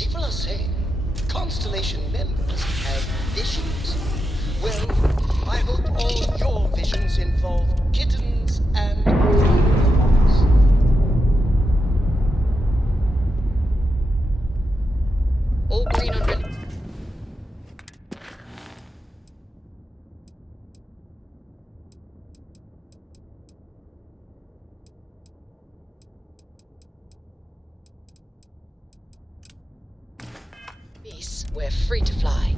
People are saying Constellation members have visions. Well, I hope all your visions involve kittens and rainbows. All green on ready. Peace, we're free to fly.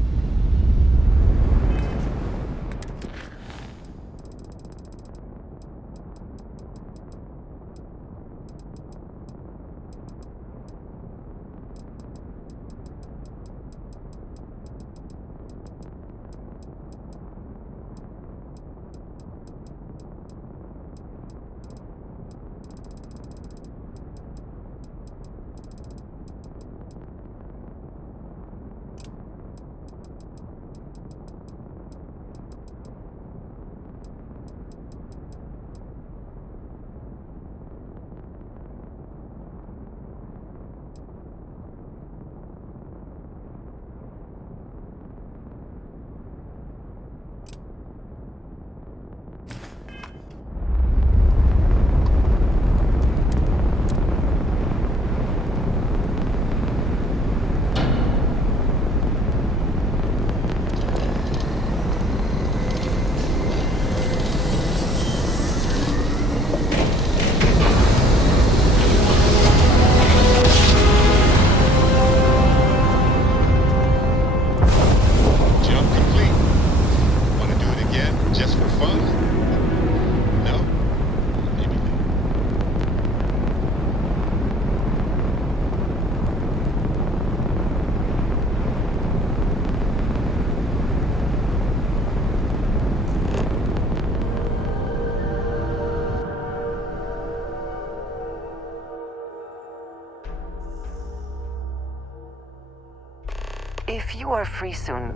If you are free soon,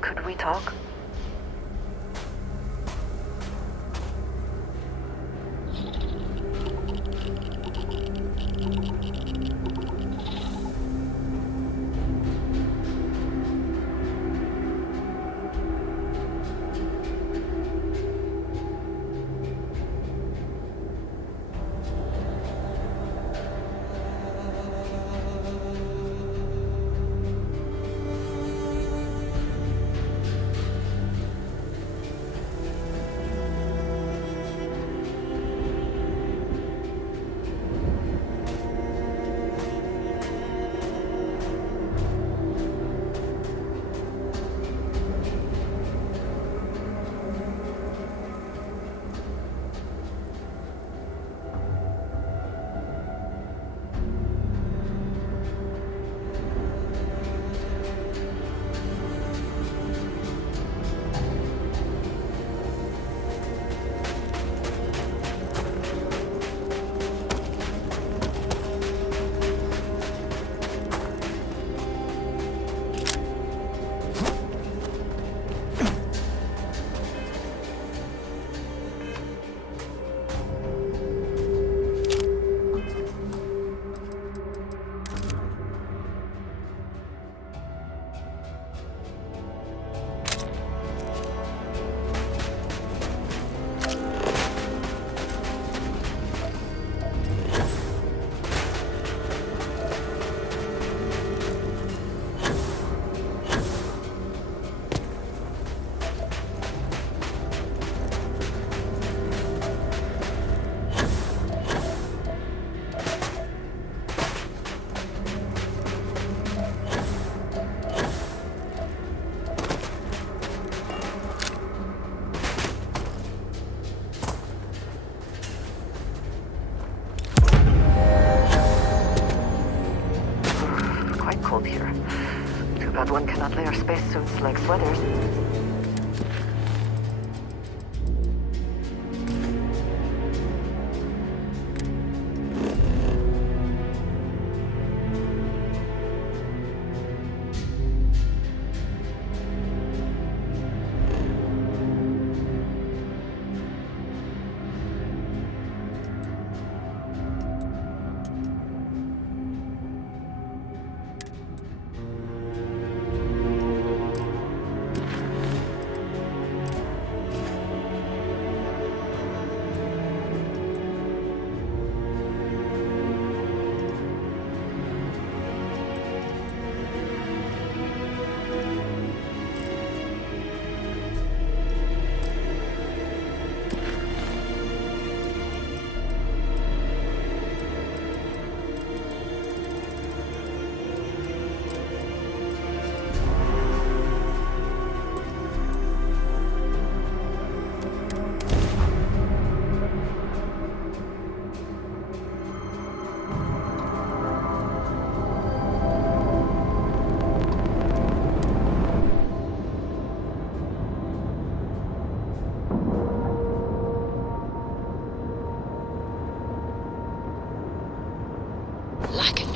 could we talk?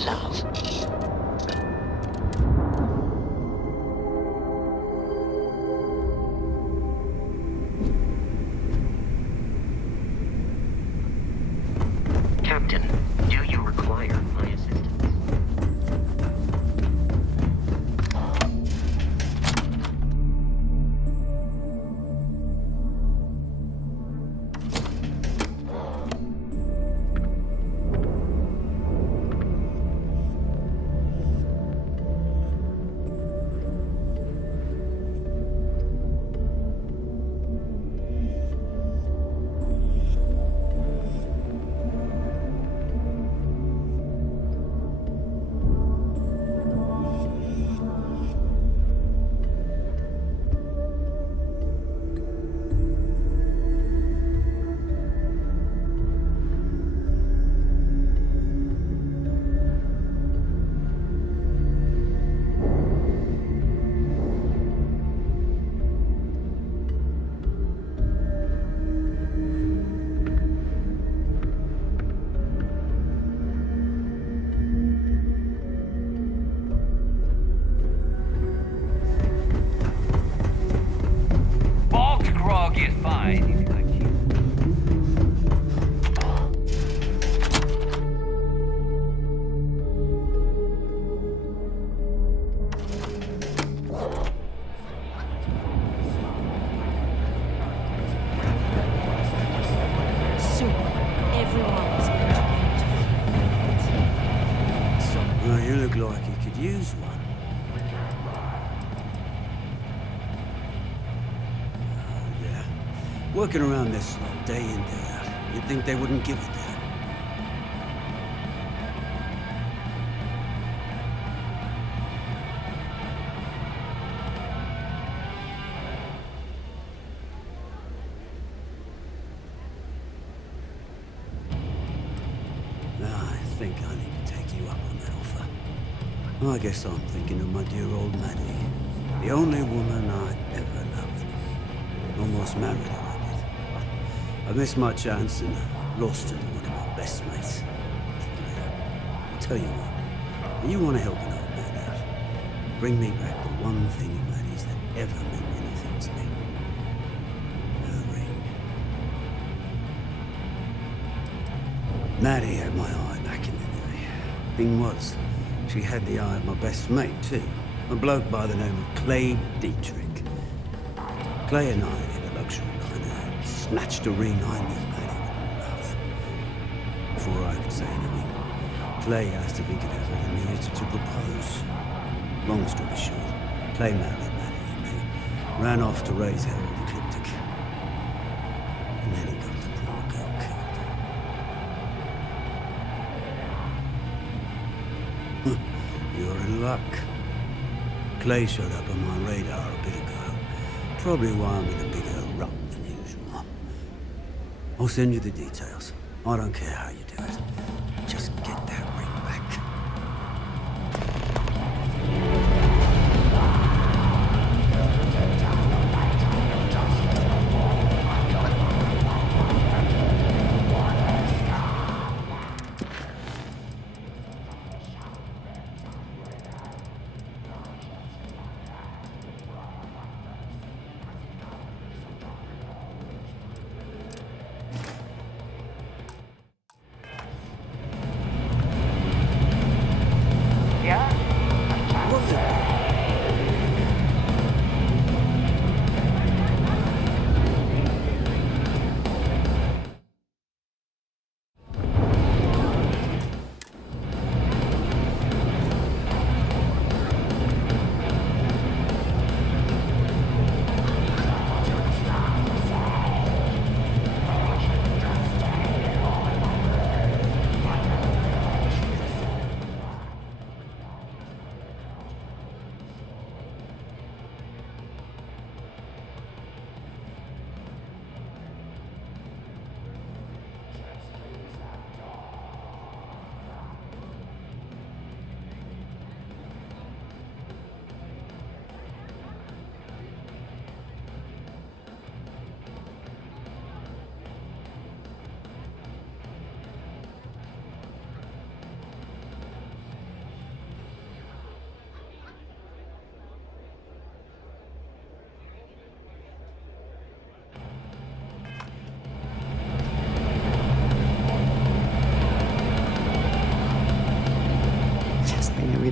love. Captain, do you require my assistance? Grog is fine if you like to. Soon, everyone's going to Well, you look like you could use one. Working around this slot day in, day out. You'd think they wouldn't give it that. I think I need to take you up on that offer. I guess I'm thinking of my dear old Maddie. The only woman I ever loved. Almost married her. I missed my chance and lost her to one of my best mates. I'll tell you what, you want to help an old man out. Bring me back the one thing of Maddie's that ever meant anything to me. Her ring. Maddie had my eye back in the day. Thing was, she had the eye of my best mate too. A bloke by the name of Clay Dietrich. Clay and I did a luxury kind of snatched a ring I knew Maddie would love. Before I could say anything, Clay asked if he could have her and used it to propose. Long story short, Clay married Maddie and me, ran off to raise hell with the Ecliptic. And then he got the poor girl killed. You're in luck. Clay showed up on my radar a bit ago. Probably why I'm in a bigger rut than usual. I'll send you the details. I don't care how you do it. Just get that ring back.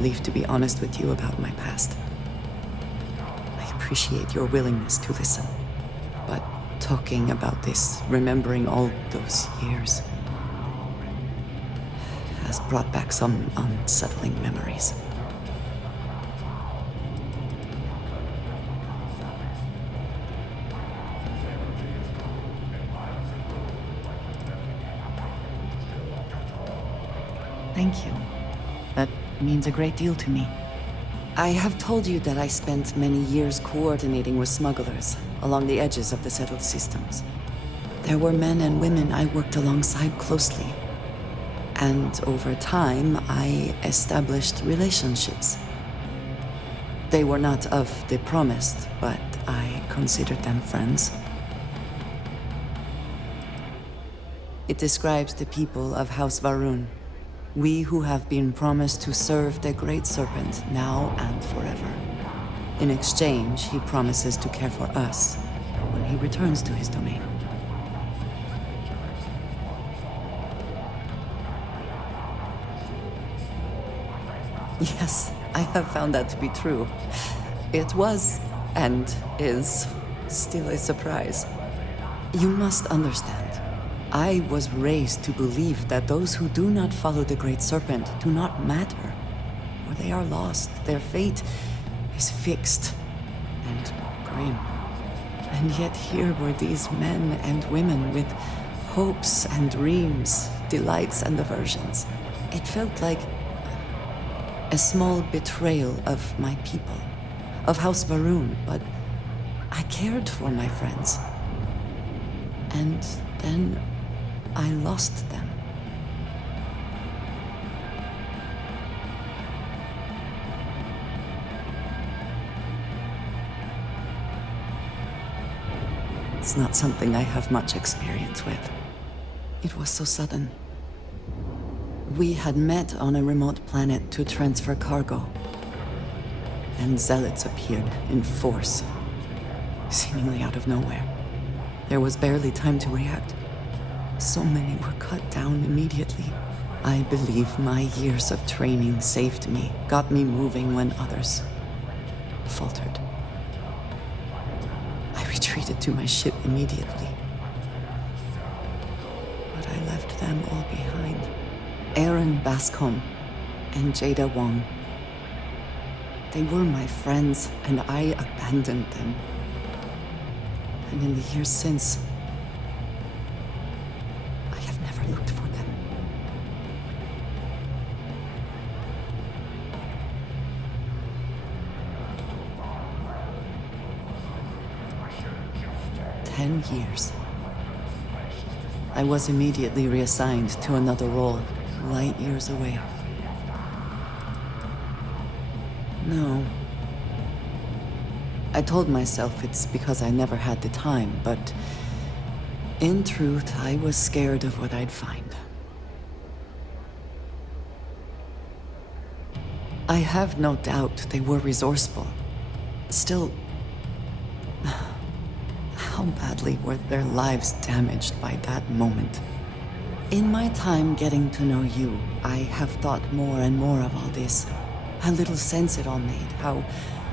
relief to be honest with you about my past. I appreciate your willingness to listen. But talking about this, remembering all those years, has brought back some unsettling memories. Thank you. That means a great deal to me. I have told you that I spent many years coordinating with smugglers along the edges of the settled systems. There were men and women I worked alongside closely. And over time, I established relationships. They were not of the promised, but I considered them friends. It describes the people of House Varun. We who have been promised to serve the Great Serpent now and forever. In exchange, he promises to care for us when he returns to his domain. Yes, I have found that to be true. It was, and is, still a surprise. You must understand. I was raised to believe that those who do not follow the Great Serpent do not matter, or they are lost. Their fate is fixed and grim. And yet here were these men and women with hopes and dreams, delights and aversions. It felt like a small betrayal of my people, of House Varun, but I cared for my friends. And then I lost them. It's not something I have much experience with. It was so sudden. We had met on a remote planet to transfer cargo. And zealots appeared in force, seemingly out of nowhere. There was barely time to react. So many were cut down immediately. I believe my years of training saved me, got me moving when others faltered. I retreated to my ship immediately. But I left them all behind. Aaron Bascom and Jada Wong. They were my friends, and I abandoned them. And in the years since, I have never looked for them. "10 years. I was immediately reassigned to another role, light years away. No. I told myself it's because I never had the time, but in truth, I was scared of what I'd find. I have no doubt they were resourceful. Still, how badly were their lives damaged by that moment? In my time getting to know you, I have thought more and more of all this. How little sense it all made, how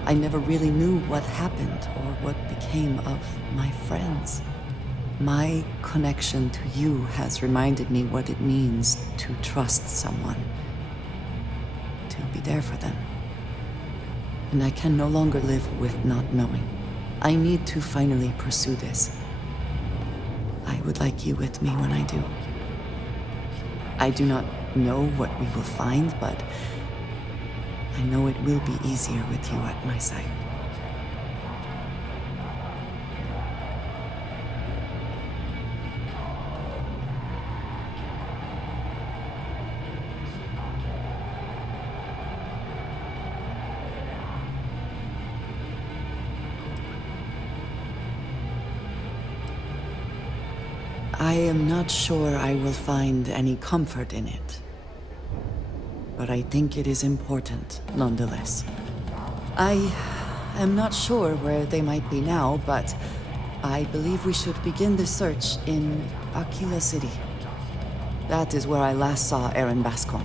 I never really knew what happened or what became of my friends. My connection to you has reminded me what it means to trust someone, to be there for them. And I can no longer live with not knowing. I need to finally pursue this. I would like you with me when I do. I do not know what we will find, but I know it will be easier with you at my side. I am not sure I will find any comfort in it, but I think it is important nonetheless. I am not sure where they might be now, but I believe we should begin the search in Aquila City. That is where I last saw Aaron Bascom.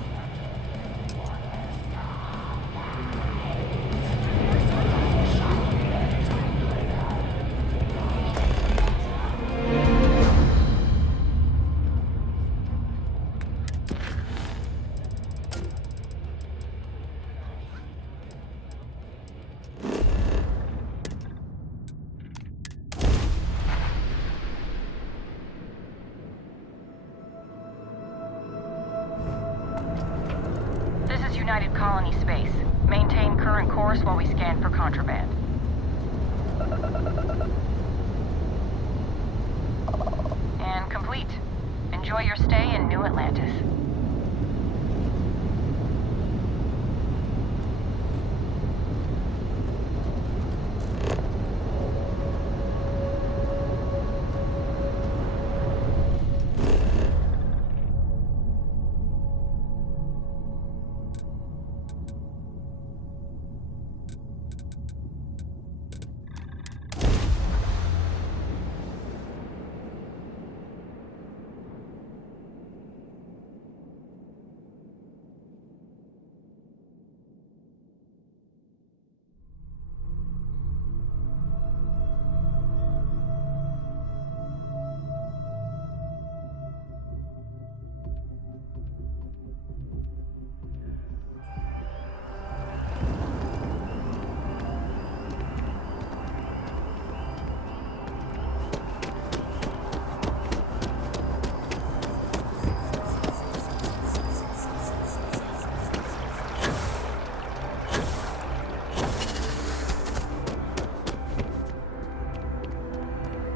colony space. Maintain current course while we scan for contraband. And complete. Enjoy your stay in New Atlantis.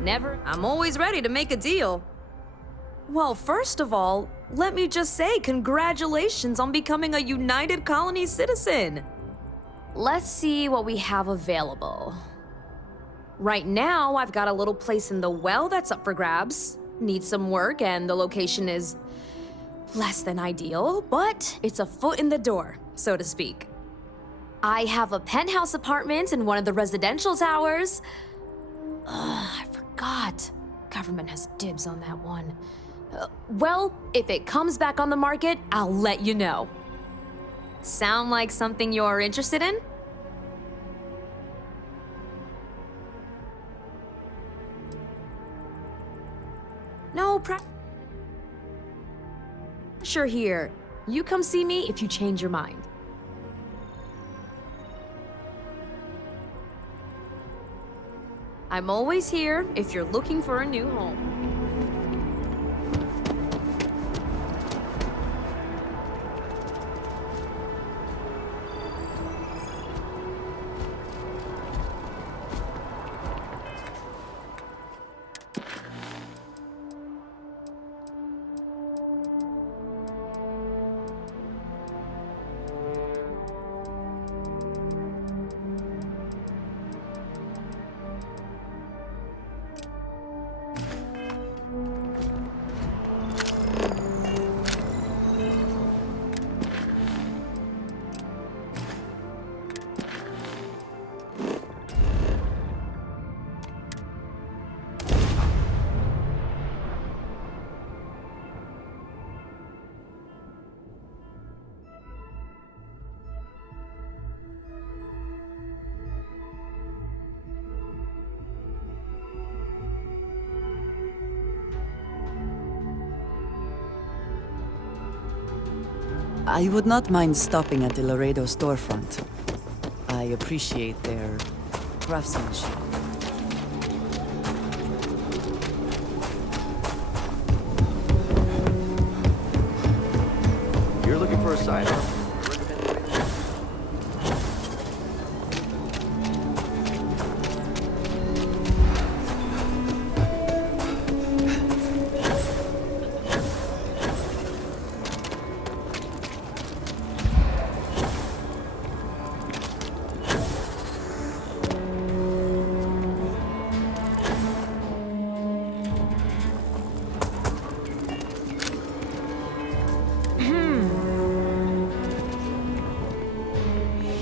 Never. I'm always ready to make a deal. Well, first of all, let me just say congratulations on becoming a United Colony citizen. Let's see what we have available. Right now, I've got a little place in the well that's up for grabs. Needs some work, and the location is less than ideal, but it's a foot in the door, so to speak. I have a penthouse apartment in one of the residential towers. I forgot. Government has dibs on that one. Well, if it comes back on the market, I'll let you know. Sound like something you're interested in? No pressure here. You come see me if you change your mind. I'm always here if you're looking for a new home. I would not mind stopping at the Laredo storefront. I appreciate their craftsmanship. You're looking for a sidearm?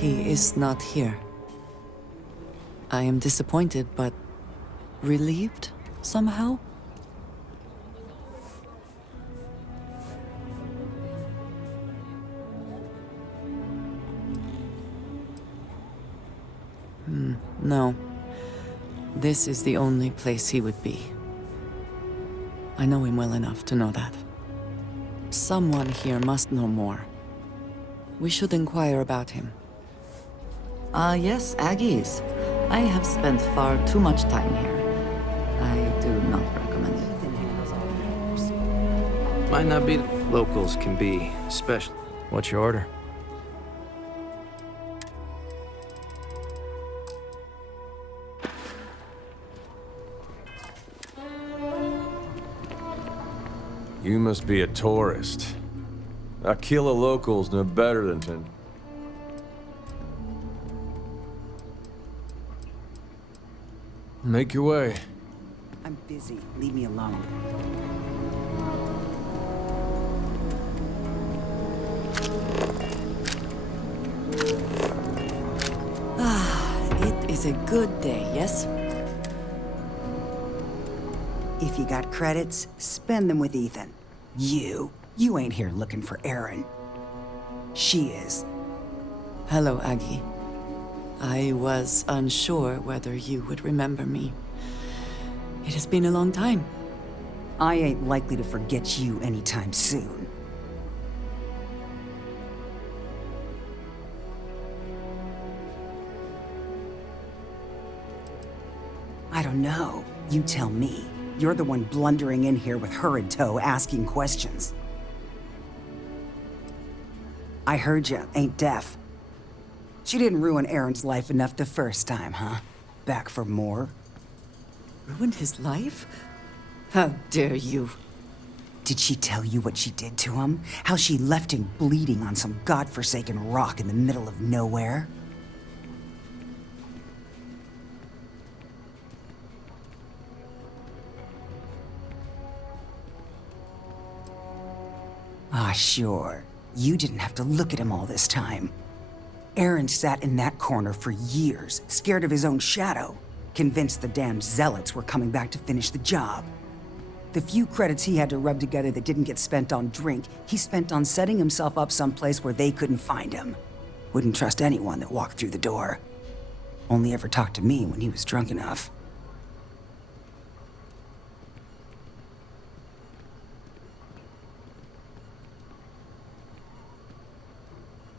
He is not here. I am disappointed, but relieved somehow? No. This is the only place he would be. I know him well enough to know that. Someone here must know more. We should inquire about him. Yes, Aggies. I have spent far too much time here. I do not recommend it. Might not be. Locals can be special. What's your order? You must be a tourist. Aquila locals know better than to... Make your way. I'm busy. Leave me alone. It is a good day, yes? If you got credits, spend them with Ethan. You ain't here looking for Erin. She is. Hello, Aggie. I was unsure whether you would remember me. It has been a long time. I ain't likely to forget you anytime soon. I don't know. You tell me. You're the one blundering in here with her in tow, asking questions. I heard you, ain't deaf. She didn't ruin Aaron's life enough the first time, huh? Back for more? Ruined his life? How dare you? Did she tell you what she did to him? How she left him bleeding on some godforsaken rock in the middle of nowhere? Ah, sure. You didn't have to look at him all this time. Aaron sat in that corner for years, scared of his own shadow, convinced the damned zealots were coming back to finish the job. The few credits he had to rub together that didn't get spent on drink, he spent on setting himself up someplace where they couldn't find him. Wouldn't trust anyone that walked through the door. Only ever talked to me when he was drunk enough.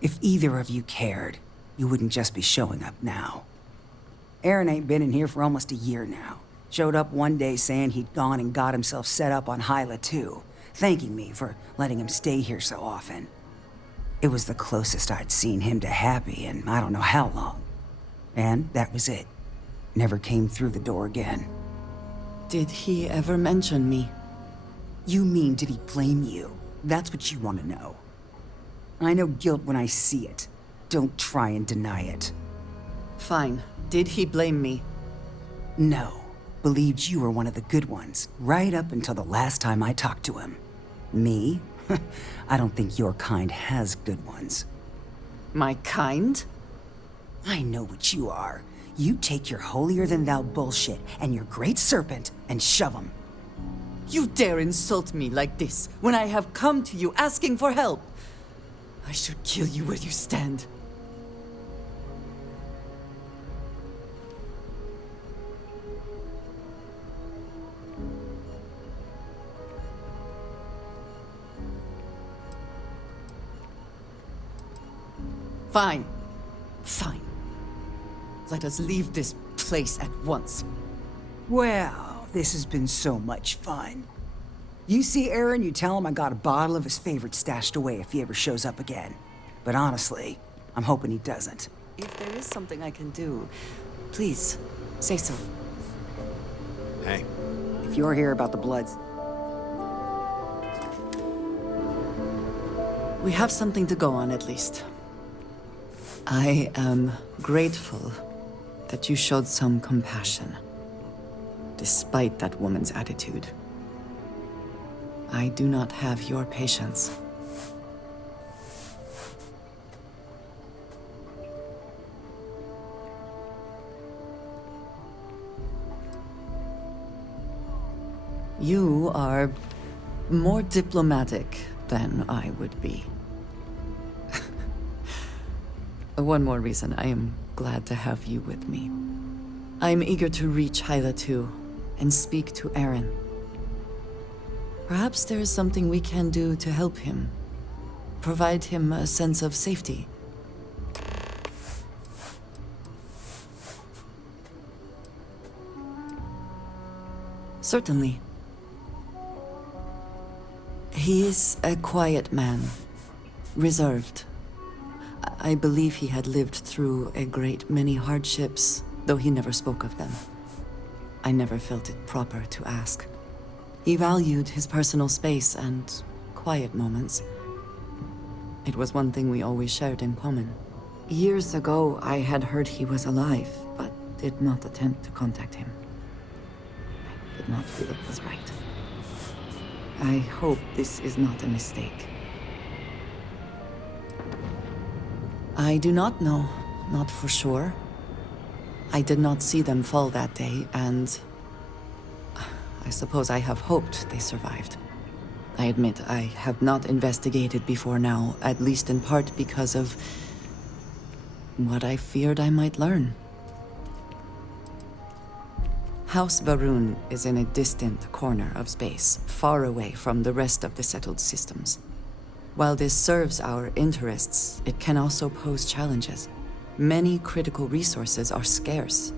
If either of you cared, you wouldn't just be showing up now. Aaron ain't been in here for almost a year now. Showed up one day saying he'd gone and got himself set up on Hyla too, thanking me for letting him stay here so often. It was the closest I'd seen him to happy in I don't know how long. And that was it. Never came through the door again. Did he ever mention me? You mean, did he blame you? That's what you want to know. I know guilt when I see it. Don't try and deny it. Fine. Did he blame me? No. Believed you were one of the good ones, right up until the last time I talked to him. Me? I don't think your kind has good ones. My kind? I know what you are. You take your holier-than-thou bullshit and your great serpent and shove 'em. You dare insult me like this when I have come to you asking for help. I should kill you where you stand. Fine. Fine. Let us leave this place at once. Well, this has been so much fun. You see Aaron, you tell him I got a bottle of his favorite stashed away if he ever shows up again. But honestly, I'm hoping he doesn't. If there is something I can do, please, say so. Hey. If you're here about the Bloods, we have something to go on at least. I am grateful that you showed some compassion, despite that woman's attitude. I do not have your patience. You are more diplomatic than I would be. One more reason I am glad to have you with me. I'm eager to reach Hyla too, and speak to Aaron. Perhaps there is something we can do to help him. Provide him a sense of safety. Certainly. He is a quiet man, reserved. I believe he had lived through a great many hardships, though he never spoke of them. I never felt it proper to ask. He valued his personal space and quiet moments. It was one thing we always shared in common. Years ago, I had heard he was alive, but did not attempt to contact him. I did not feel it was right. I hope this is not a mistake. I do not know, not for sure. I did not see them fall that day, and I suppose I have hoped they survived. I admit I have not investigated before now, at least in part because of what I feared I might learn. House Varun is in a distant corner of space, far away from the rest of the settled systems. While this serves our interests, it can also pose challenges. Many critical resources are scarce,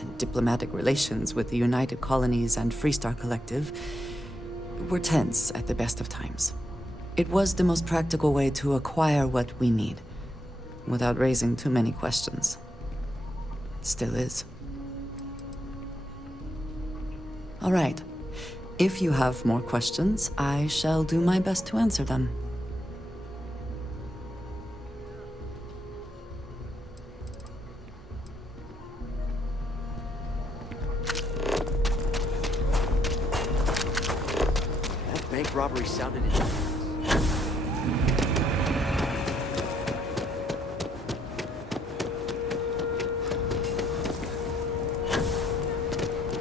and diplomatic relations with the United Colonies and Freestar Collective were tense at the best of times. It was the most practical way to acquire what we need, without raising too many questions. It still is. All right. If you have more questions, I shall do my best to answer them. That bank robbery sounded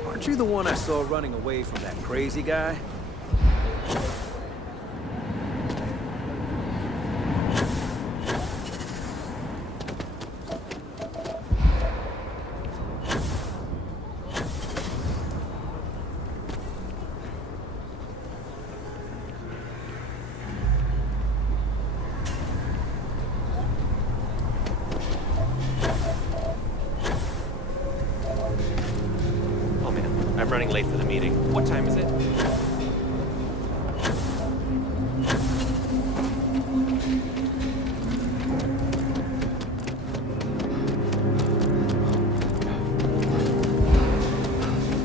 Aren't you the one I saw running away from that crazy guy? I'm running late for the meeting. What time is it?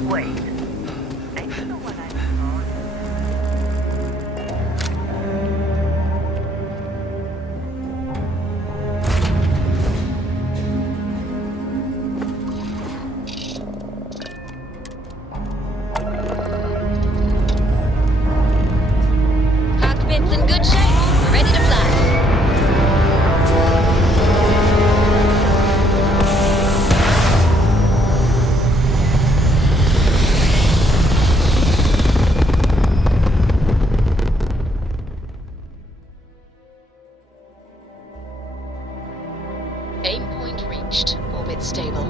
Wait. Are you the one I saw? Cockpit's in good shape. We're ready to fly. Aim point reached. Orbit stable.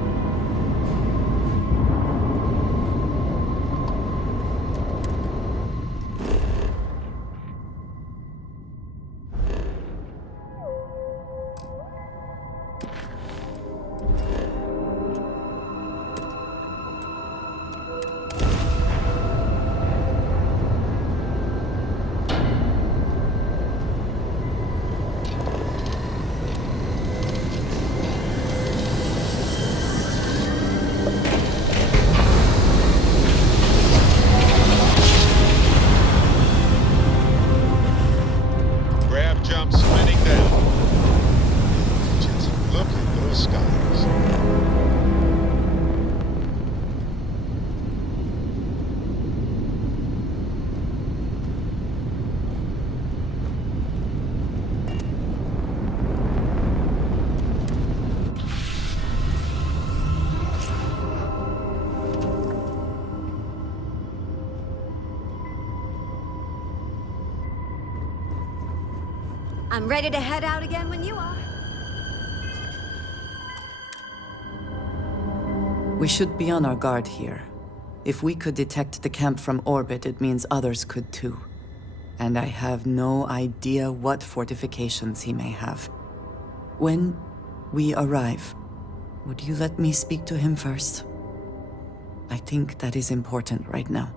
Grab jump spinning down. Just look at those skies. I'm ready to head out again when you are. We should be on our guard here. If we could detect the camp from orbit, it means others could too. And I have no idea what fortifications he may have. When we arrive, would you let me speak to him first? I think that is important right now.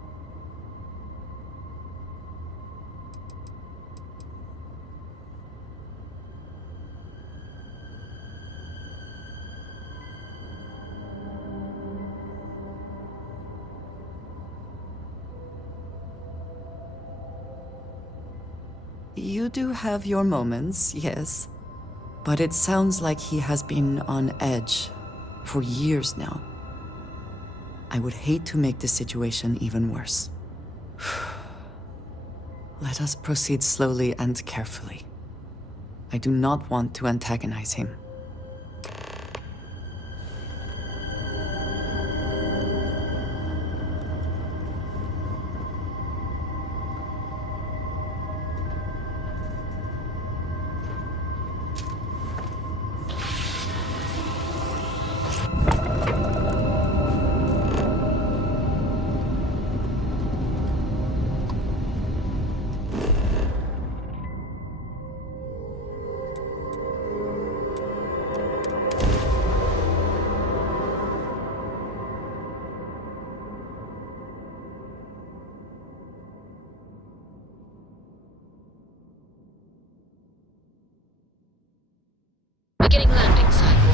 You do have your moments, yes. But it sounds like he has been on edge for years now. I would hate to make the situation even worse. Let us proceed slowly and carefully. I do not want to antagonize him. Beginning landing cycle.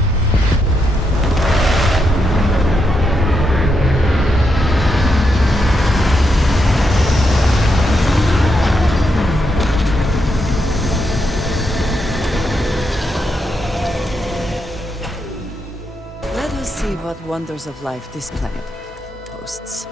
Let us see what wonders of life this planet boasts.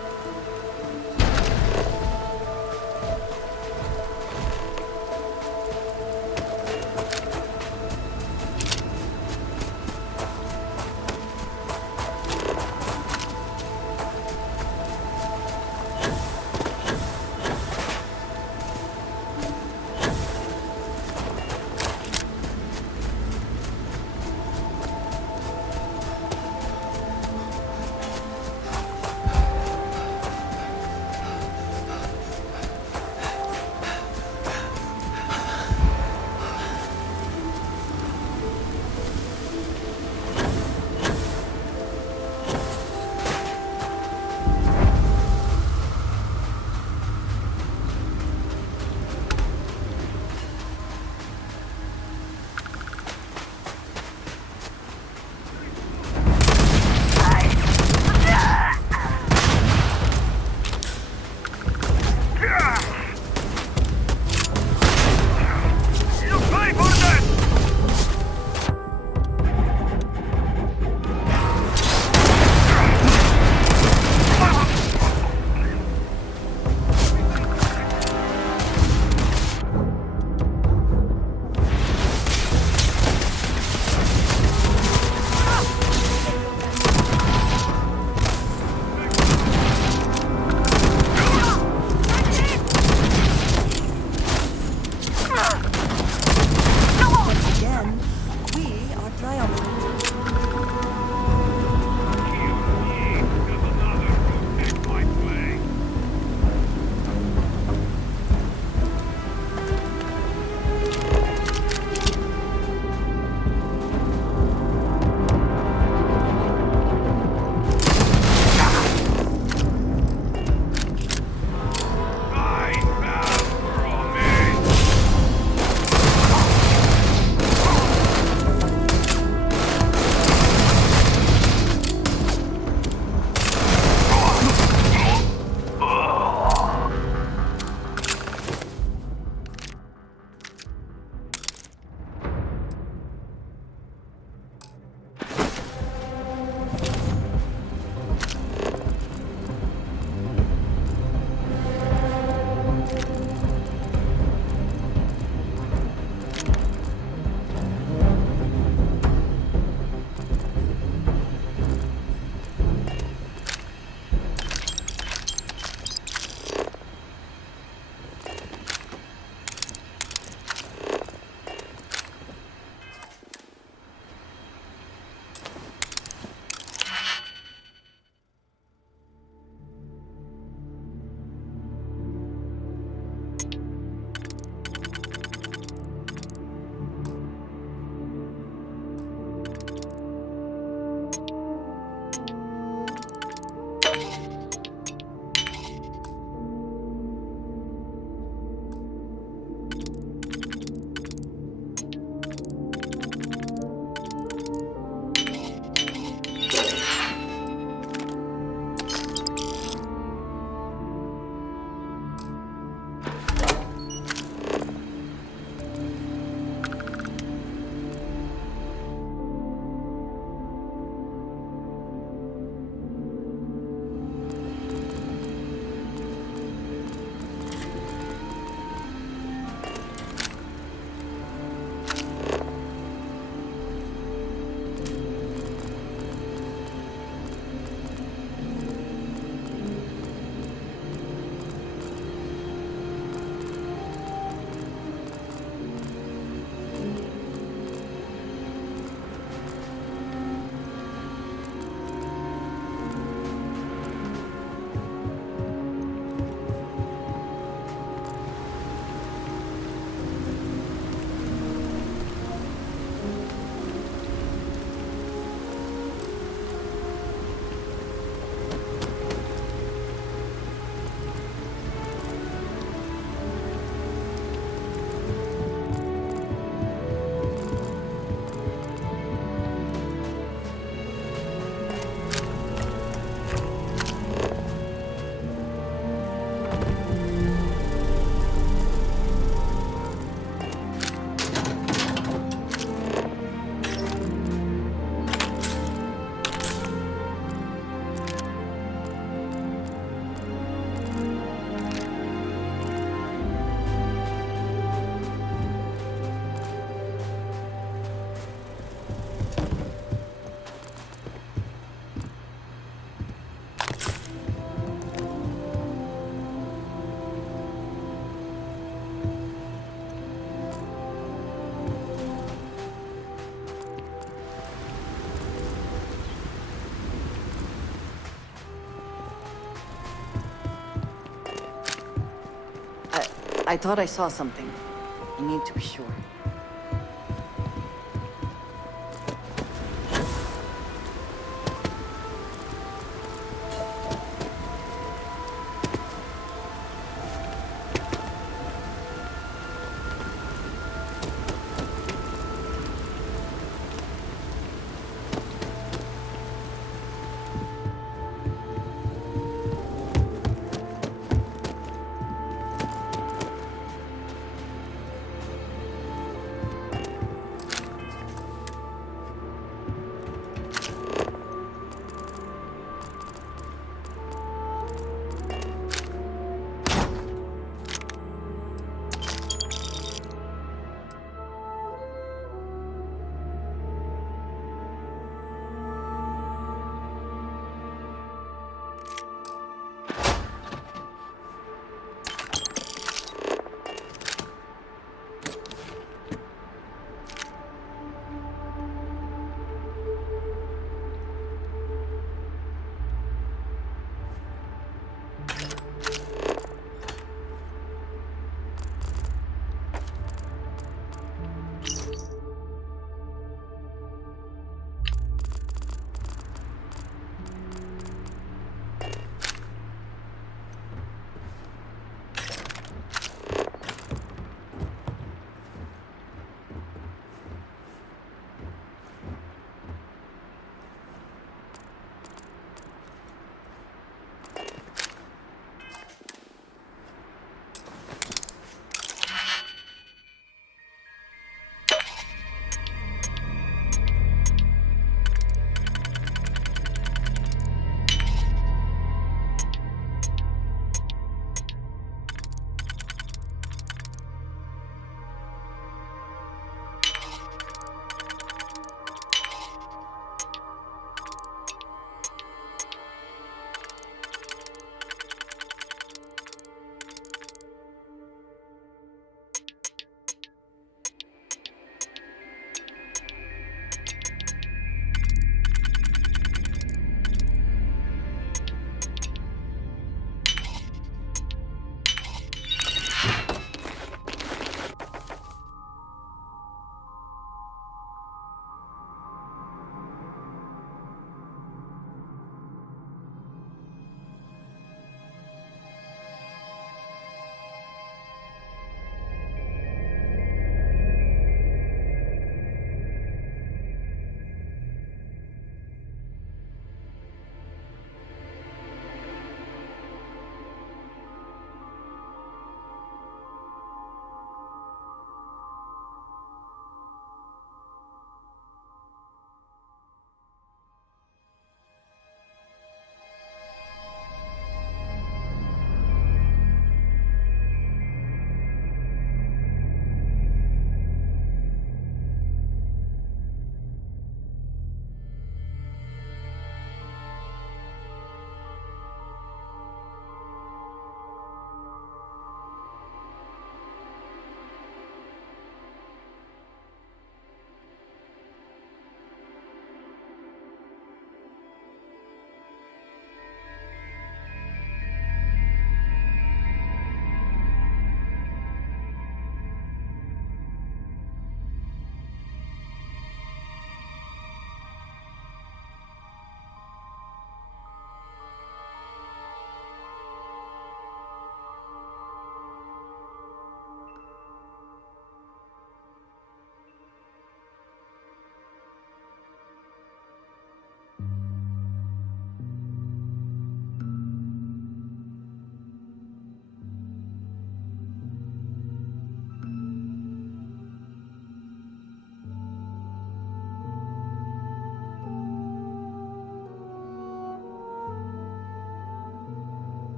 I thought I saw something. I need to be sure.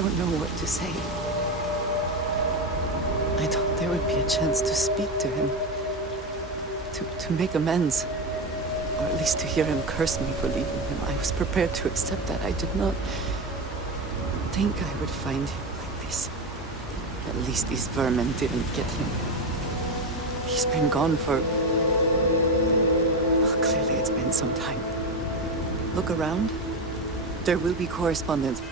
don't know what to say. I thought there would be a chance to speak to him. To make amends. Or at least to hear him curse me for leaving him. I was prepared to accept that. I did not think I would find him like this. At least these vermin didn't get him. He's been gone for... Well, clearly it's been some time. Look around. There will be correspondence.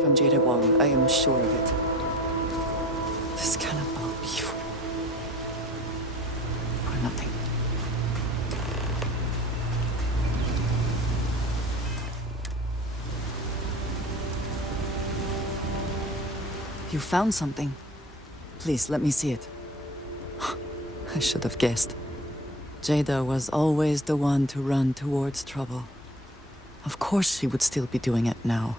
From Jada Wong, I am sure of it. This cannot all be for nothing. You found something. Please, let me see it. I should have guessed. Jada was always the one to run towards trouble. Of course she would still be doing it now.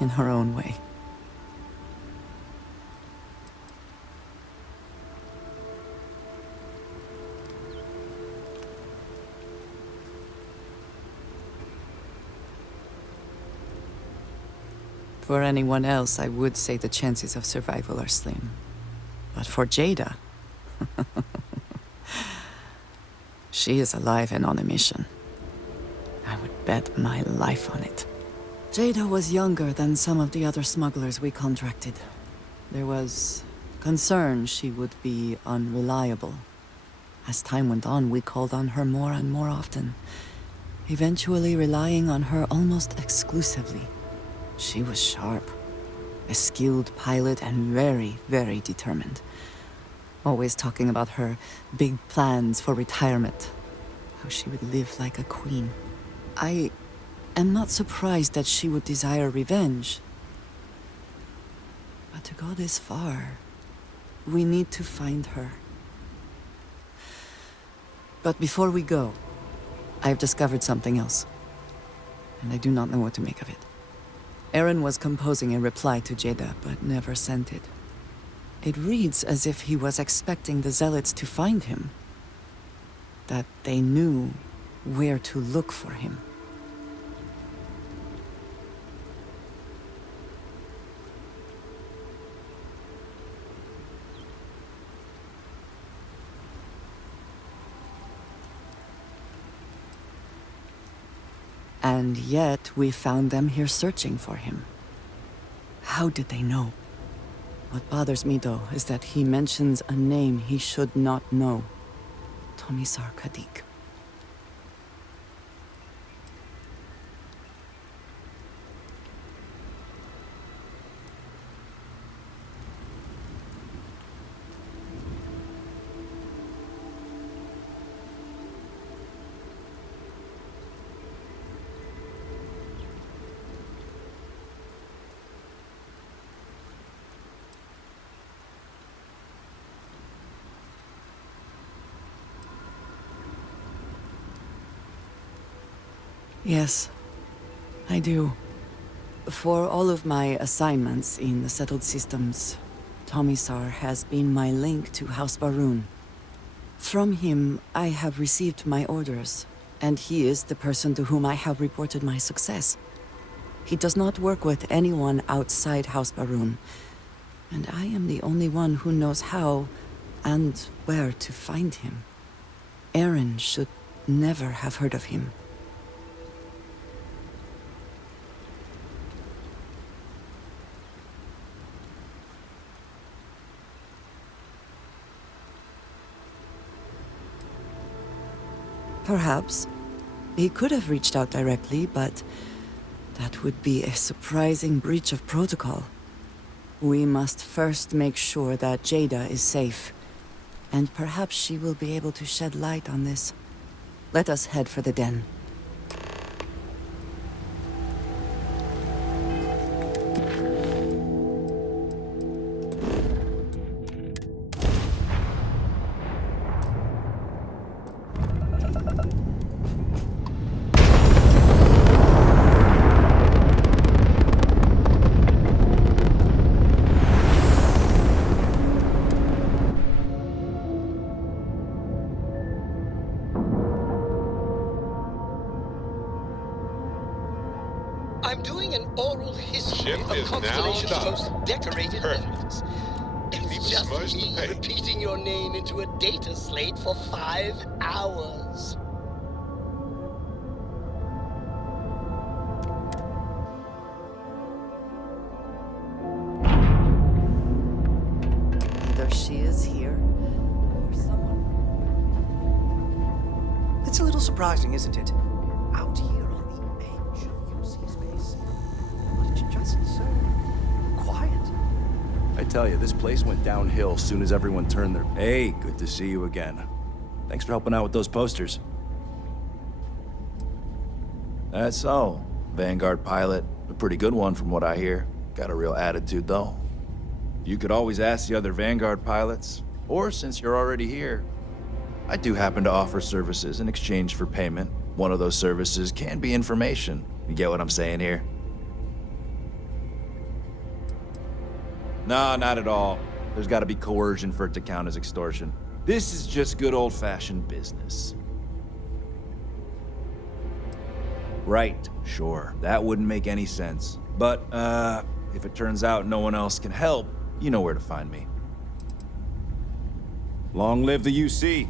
In her own way. For anyone else, I would say the chances of survival are slim. But for Jada... she is alive and on a mission. I would bet my life on it. Jada was younger than some of the other smugglers we contracted. There was concern she would be unreliable. As time went on, we called on her more and more often, eventually relying on her almost exclusively. She was sharp, a skilled pilot and very, very determined. Always talking about her big plans for retirement, how she would live like a queen. I am not surprised that she would desire revenge. But to go this far, we need to find her. But before we go, I've discovered something else. And I do not know what to make of it. Aaron was composing a reply to Jada, but never sent it. It reads as if he was expecting the Zealots to find him. That they knew where to look for him. And yet, we found them here searching for him. How did they know? What bothers me, though, is that he mentions a name he should not know. Tomisar Kadik. Yes, I do. For all of my assignments in the settled systems, Tomisar has been my link to House Baroon. From him, I have received my orders, and he is the person to whom I have reported my success. He does not work with anyone outside House Baroon, and I am the only one who knows how and where to find him. Aaron should never have heard of him. Perhaps. He could have reached out directly, but that would be a surprising breach of protocol. We must first make sure that Jada is safe, and perhaps she will be able to shed light on this. Let us head for the den. I'm doing an oral history Ship of is now Constellation's docked. most decorated Perfect. members. Even It's just smudged me the paint. repeating your name into a data slate for 5 hours. Either she is here, or someone... It's a little surprising, isn't it? Out here on the edge of UC space. But you're just so quiet. I tell you, this place went downhill as soon as everyone turned their... Hey, good to see you again. Thanks for helping out with those posters. That's so. Vanguard pilot. A pretty good one from what I hear. Got a real attitude, though. You could always ask the other Vanguard pilots. Or, since you're already here, I do happen to offer services in exchange for payment. One of those services can be information. You get what I'm saying here? No, not at all. There's gotta be coercion for it to count as extortion. This is just good old-fashioned business. Right, sure. That wouldn't make any sense. But, if it turns out no one else can help, you know where to find me. Long live the UC.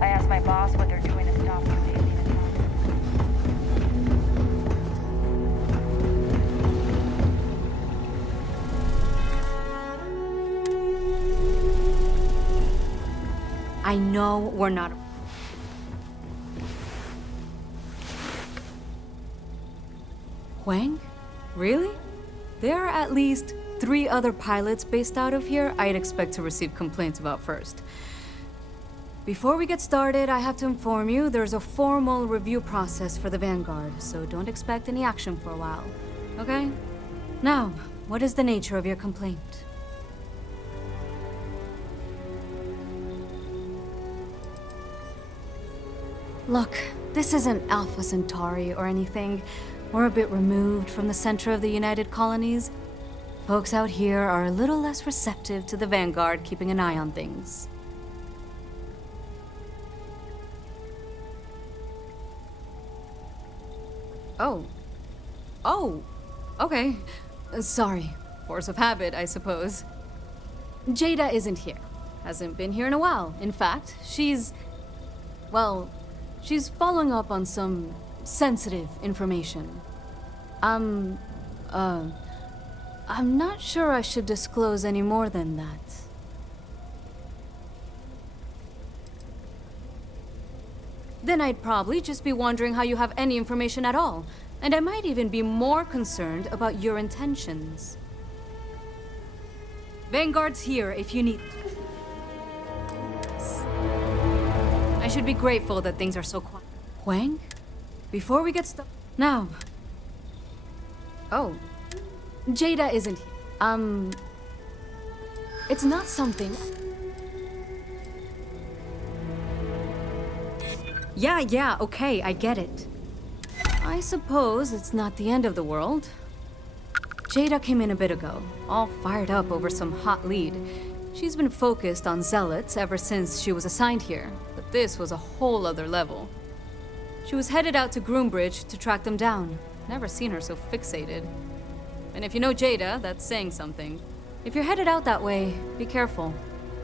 I asked my boss what they're doing to stop the alien attack. I know we're not. Huang? Really? There are at least 3 other pilots based out of here I'd expect to receive complaints about first. Before we get started, I have to inform you there's a formal review process for the Vanguard, so don't expect any action for a while. Okay? Now, what is the nature of your complaint? Look, this isn't Alpha Centauri or anything. We're a bit removed from the center of the United Colonies. Folks out here are a little less receptive to the Vanguard keeping an eye on things. Oh, okay. Sorry. Force of habit, I suppose. Jada isn't here. Hasn't been here in a while. In fact, she's following up on some sensitive information. I'm not sure I should disclose any more than that. Then I'd probably just be wondering how you have any information at all. And I might even be more concerned about your intentions. Vanguard's here if you need... I should be grateful that things are so quiet. Huang? Before we get started... Now. Oh. Jada isn't here. It's not something... Yeah, okay, I get it. I suppose it's not the end of the world. Jada came in a bit ago, all fired up over some hot lead. She's been focused on zealots ever since she was assigned here, but this was a whole other level. She was headed out to Groombridge to track them down. Never seen her so fixated. And if you know Jada, that's saying something. If you're headed out that way, be careful.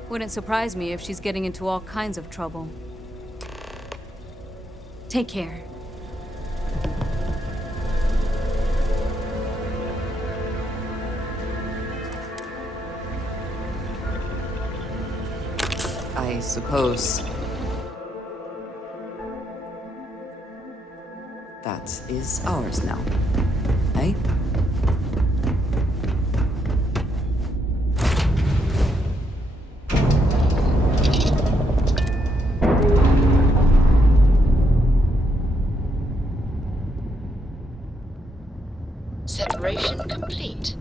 Wouldn't surprise me if she's getting into all kinds of trouble. Take care. I suppose that is ours now. Eh? Separation complete.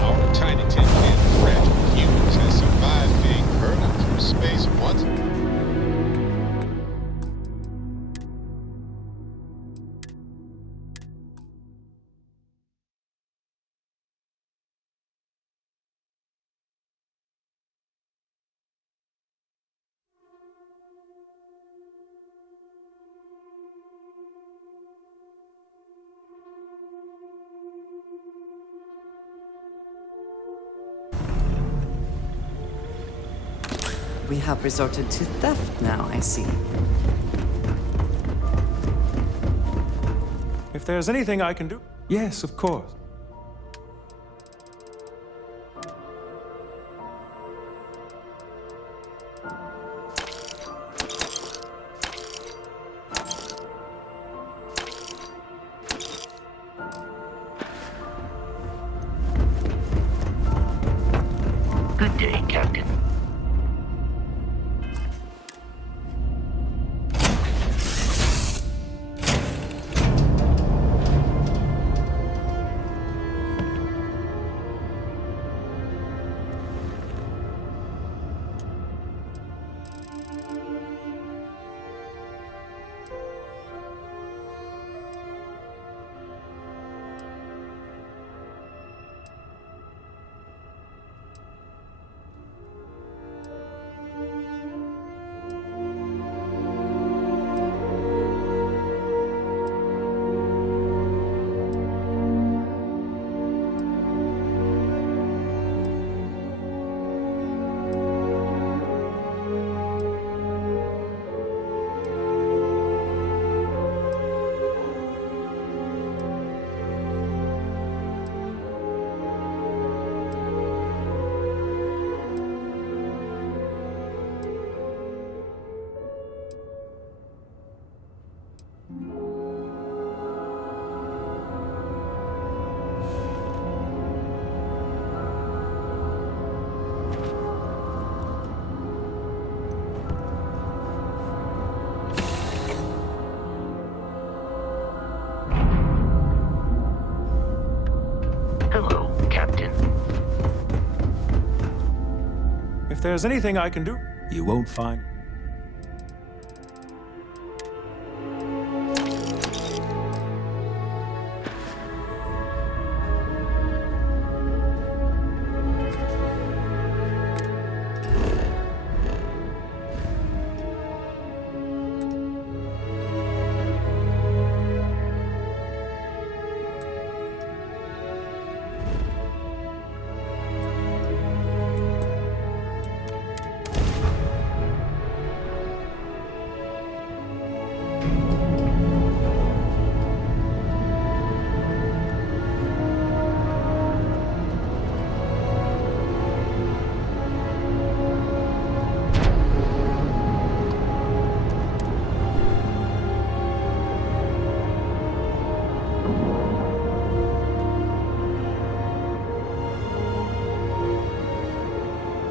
Our tiny tin can fragile humans has survived being hurled through space once. We have resorted to theft now, I see. If there's anything I can do, yes, of course. Good day, Captain. Hello, Captain. If there's anything I can do, you won't find.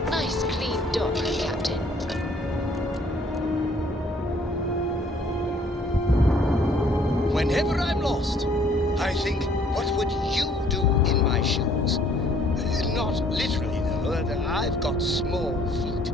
Nice clean dock, Captain. Whenever I'm lost, I think, what would you do in my shoes? Not literally, though. I've got small feet.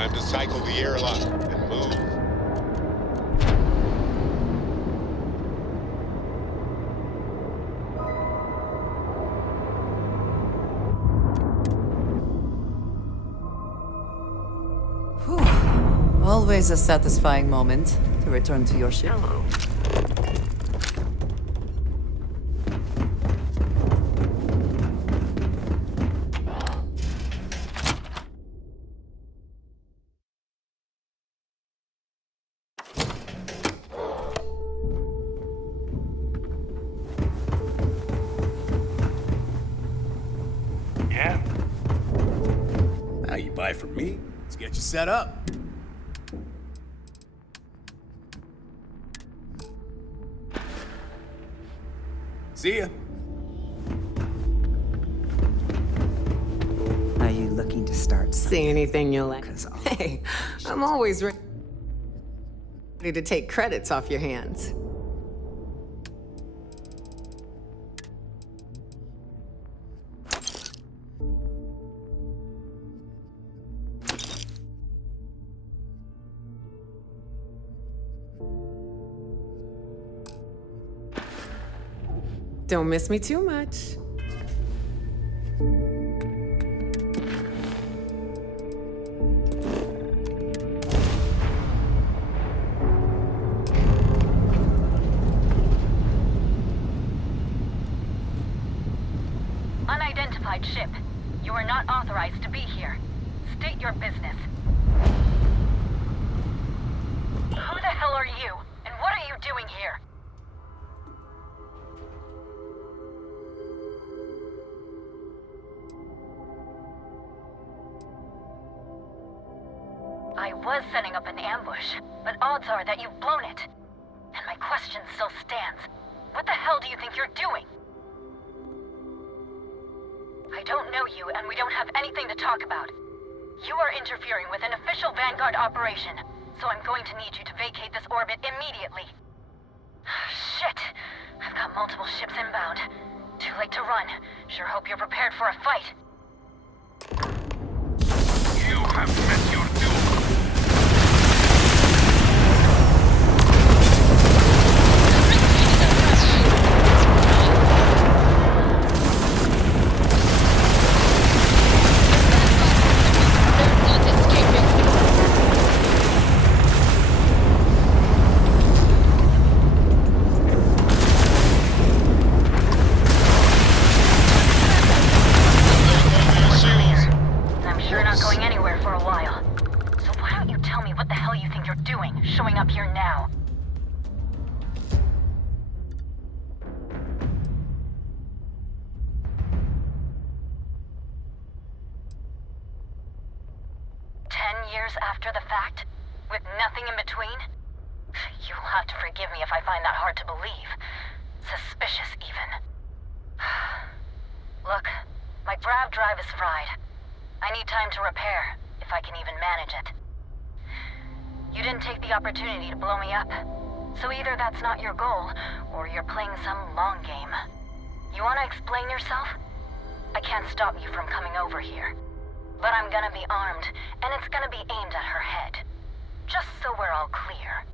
Time to cycle the airlock and move. Always a satisfying moment to return to your ship. Hello. Yeah? Now you buy from me. Let's get you set up. See ya. Are you looking to start See anything you'll like? 'Cause Hey, I'm always ready to take credits off your hands. Don't miss me too much. Unidentified ship. You are not authorized to be here. State your business. Who the hell are you? And what are you doing here? I was setting up an ambush, but odds are that you've blown it. And my question still stands. What the hell do you think you're doing? I don't know you, and we don't have anything to talk about. You are interfering with an official Vanguard operation, so I'm going to need you to vacate this orbit immediately. Shit! I've got multiple ships inbound. Too late to run. Sure hope you're prepared for a fight. You have met your doom. I'm sure not going anywhere for a while. So why don't you tell me what the hell you think you're doing, showing up here now? Years after the fact? With nothing in between? You'll have to forgive me if I find that hard to believe. Suspicious, even. Look, my grav drive is fried. I need time to repair, if I can even manage it. You didn't take the opportunity to blow me up. So either that's not your goal, or you're playing some long game. You want to explain yourself? I can't stop you from coming over here. But I'm gonna be armed, and it's gonna be aimed at her head. Just so we're all clear.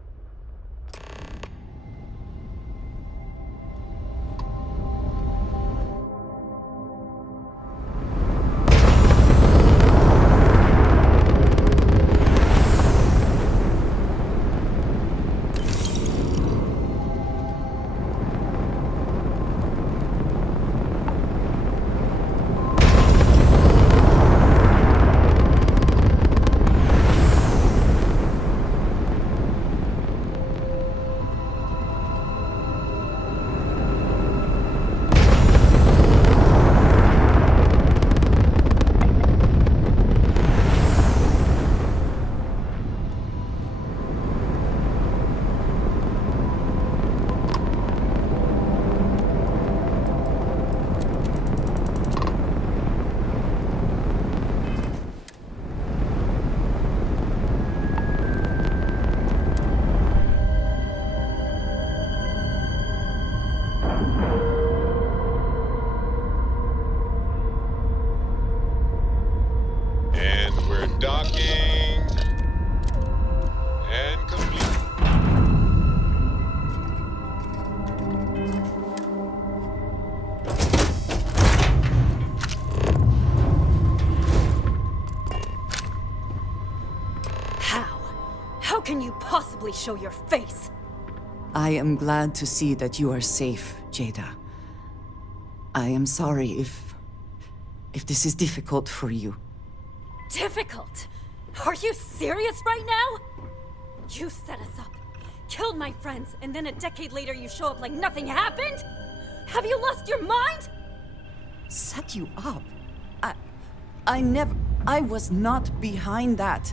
And we're docking. can you possibly show your face? I am glad to see that you are safe, Jada. I am sorry if this is difficult for you. Difficult? Are you serious right now? You set us up, killed my friends, and then a decade later you show up like nothing happened? Have you lost your mind? Set you up? I was not behind that.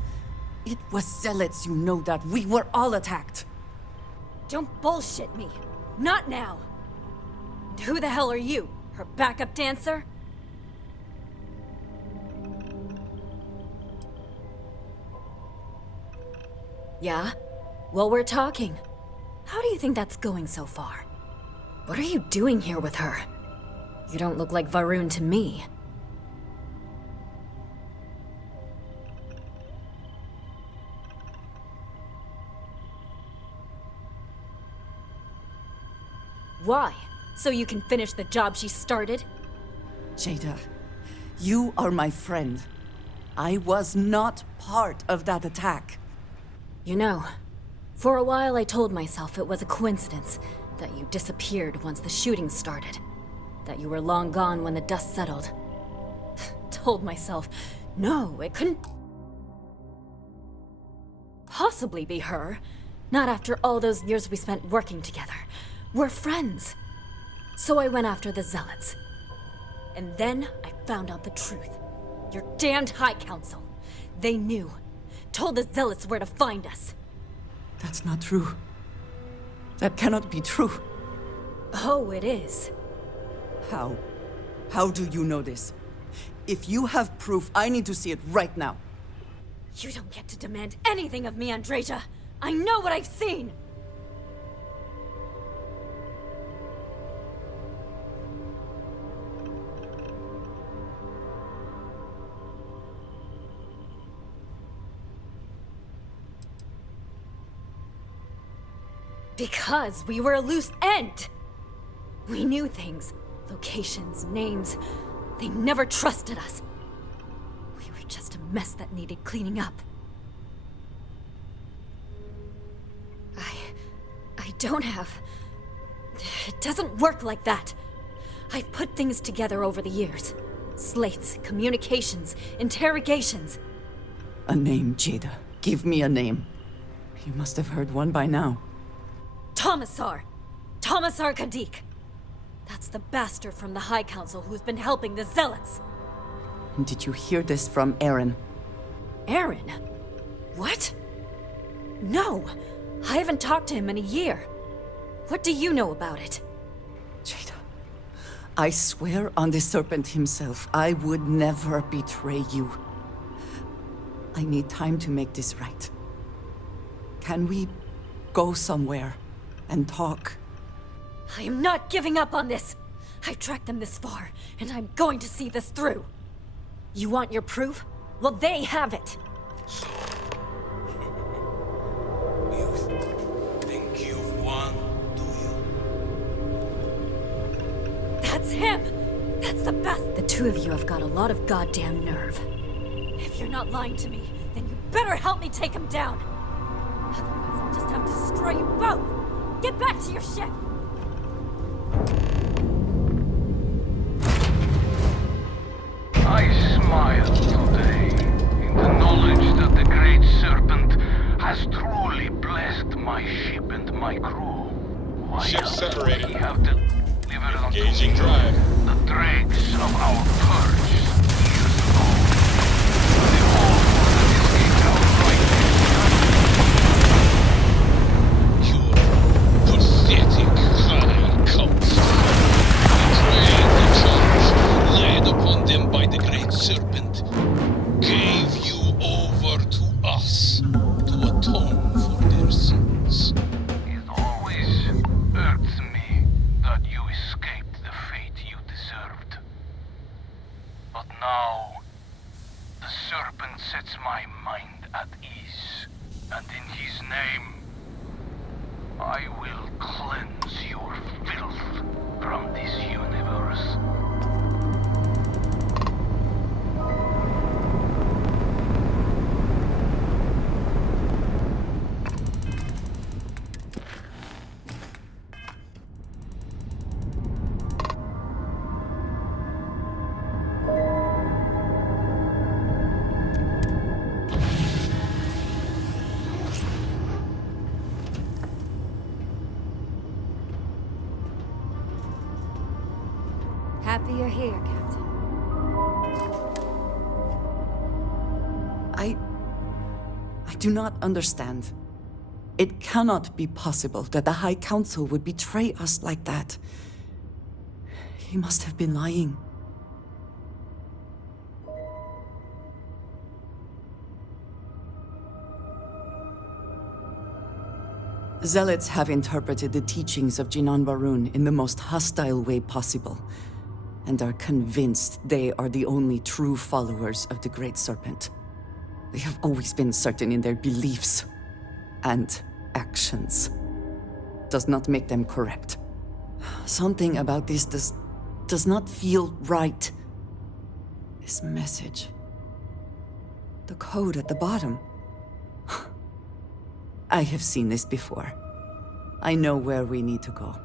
It was Zealots, you know that. We were all attacked. Don't bullshit me. Not now. And who the hell are you? Her backup dancer? Yeah? Well, we're talking. How do you think that's going so far? What are you doing here with her? You don't look like Varun to me. Why? So you can finish the job she started? Jada, you are my friend. I was not part of that attack. You know, for a while I told myself it was a coincidence that you disappeared once the shooting started. That you were long gone when the dust settled. Told myself, no, it couldn't possibly be her. Not after all those years we spent working together. We're friends. So I went after the Zealots. And then I found out the truth. Your damned High Council. They knew. Told the Zealots where to find us. That's not true. That cannot be true. Oh, it is. How? How do you know this? If you have proof, I need to see it right now. You don't get to demand anything of me, Andreja. I know what I've seen! Because we were a loose end! We knew things. Locations, names. They never trusted us. We were just a mess that needed cleaning up. I don't have... It doesn't work like that. I've put things together over the years. Slates, communications, interrogations. A name, Jada. Give me a name. You must have heard one by now. Tomasar Kadik. That's the bastard from the High Council who's been helping the Zealots. Did you hear this from Aaron? Aaron? What? No, I haven't talked to him in a year. What do you know about it? Jada, I swear on the Serpent himself, I would never betray you. I need time to make this right. Can we go somewhere and talk? I am not giving up on this. I've tracked them this far, and I'm going to see this through. You want your proof? Well, they have it. You think you've won, do you? That's him! That's the best! The two of you have got a lot of goddamn nerve. If you're not lying to me, then you better help me take him down. Otherwise, I'll just have to destroy you both! Get back to your ship! I smile today in the knowledge that the Great Serpent has truly blessed my ship and my crew. Ship separated. We have delivered Engaging drive. the dregs of our purge years ago. The whole world escaped our right. Pathetic High Council. Betraying the charge laid upon them by the Great Serpent, gave you over to us to atone for their sins. It always irks me that you escaped the fate you deserved. But now, the Serpent sets my mind at ease, and in his name, I will cleanse your filth from this universe. here, Captain. I do not understand. It cannot be possible that the High Council would betray us like that. He must have been lying. Zealots have interpreted the teachings of Jinan Varun in the most hostile way possible, and are convinced they are the only true followers of the Great Serpent. They have always been certain in their beliefs and actions. Does not make them correct. Something about this does not feel right. This message. The code at the bottom. I have seen this before. I know where we need to go.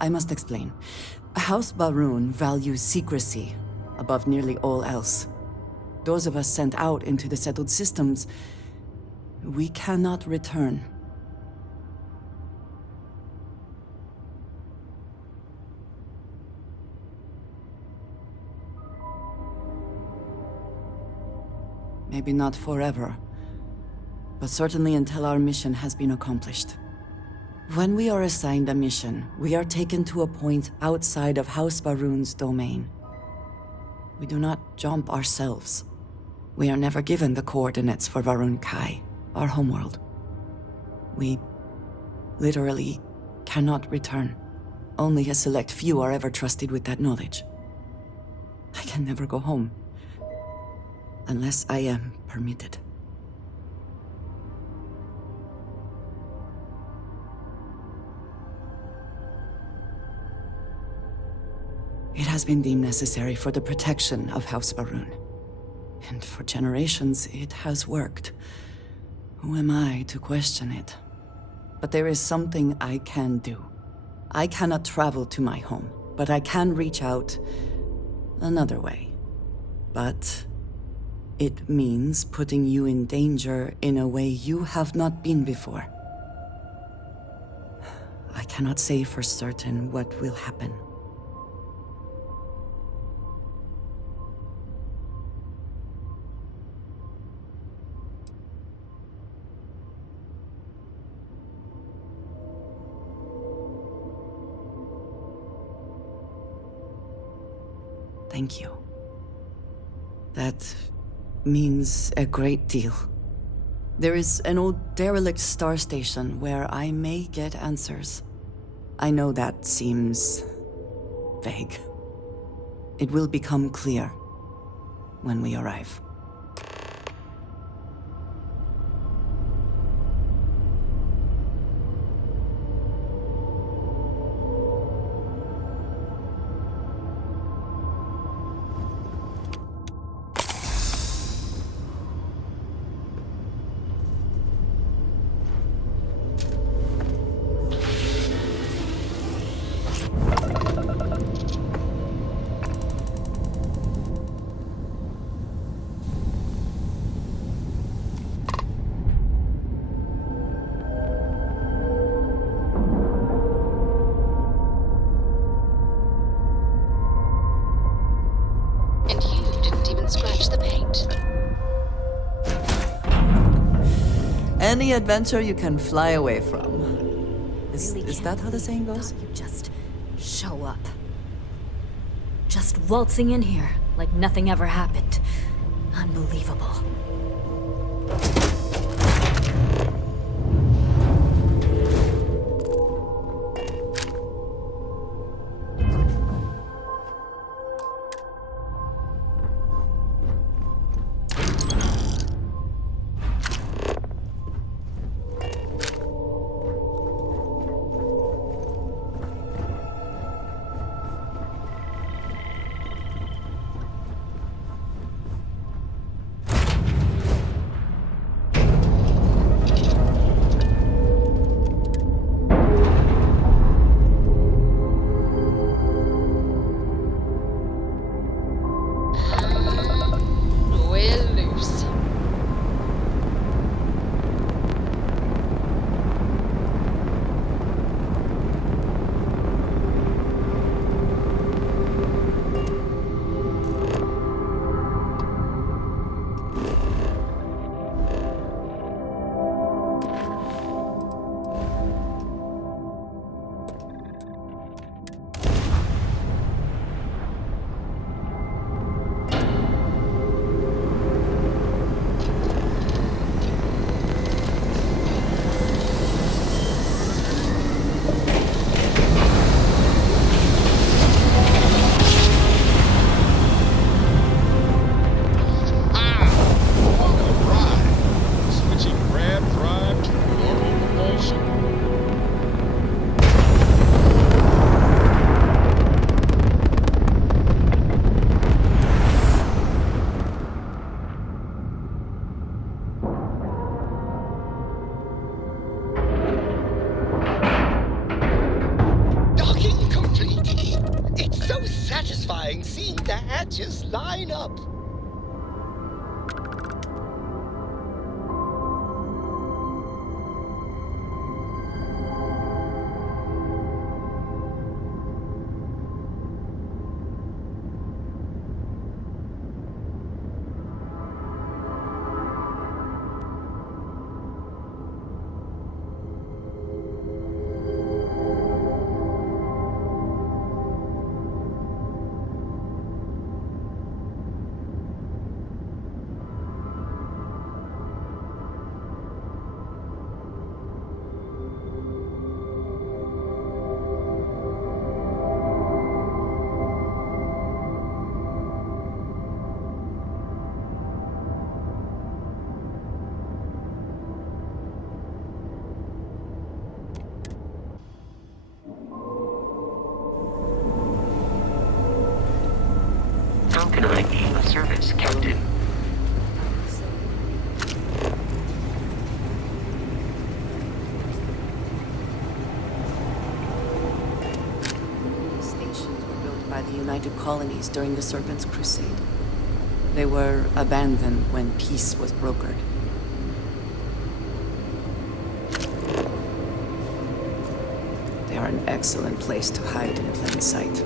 I must explain. House Barun values secrecy above nearly all else. Those of us sent out into the settled systems, we cannot return. Maybe not forever, but certainly until our mission has been accomplished. When we are assigned a mission, we are taken to a point outside of House Barun's domain. We do not jump ourselves. We are never given the coordinates for Varun Kai, our homeworld. We literally cannot return. Only a select few are ever trusted with that knowledge. I can never go home, unless I am permitted. It has been deemed necessary for the protection of House Barun. And for generations, it has worked. Who am I to question it? But there is something I can do. I cannot travel to my home, but I can reach out another way. But it means putting you in danger in a way you have not been before. I cannot say for certain what will happen. Thank you. That means a great deal. There is an old derelict star station where I may get answers. I know that seems vague. It will become clear when we arrive. Any adventure you can fly away from. Is that how the saying goes? You just show up. Just waltzing in here like nothing ever happened. Unbelievable. satisfying seeing the hatches line up. How can I be of service, Captain? These stations were built by the United Colonies during the Serpent's Crusade. They were abandoned when peace was brokered. They are an excellent place to hide in plain sight.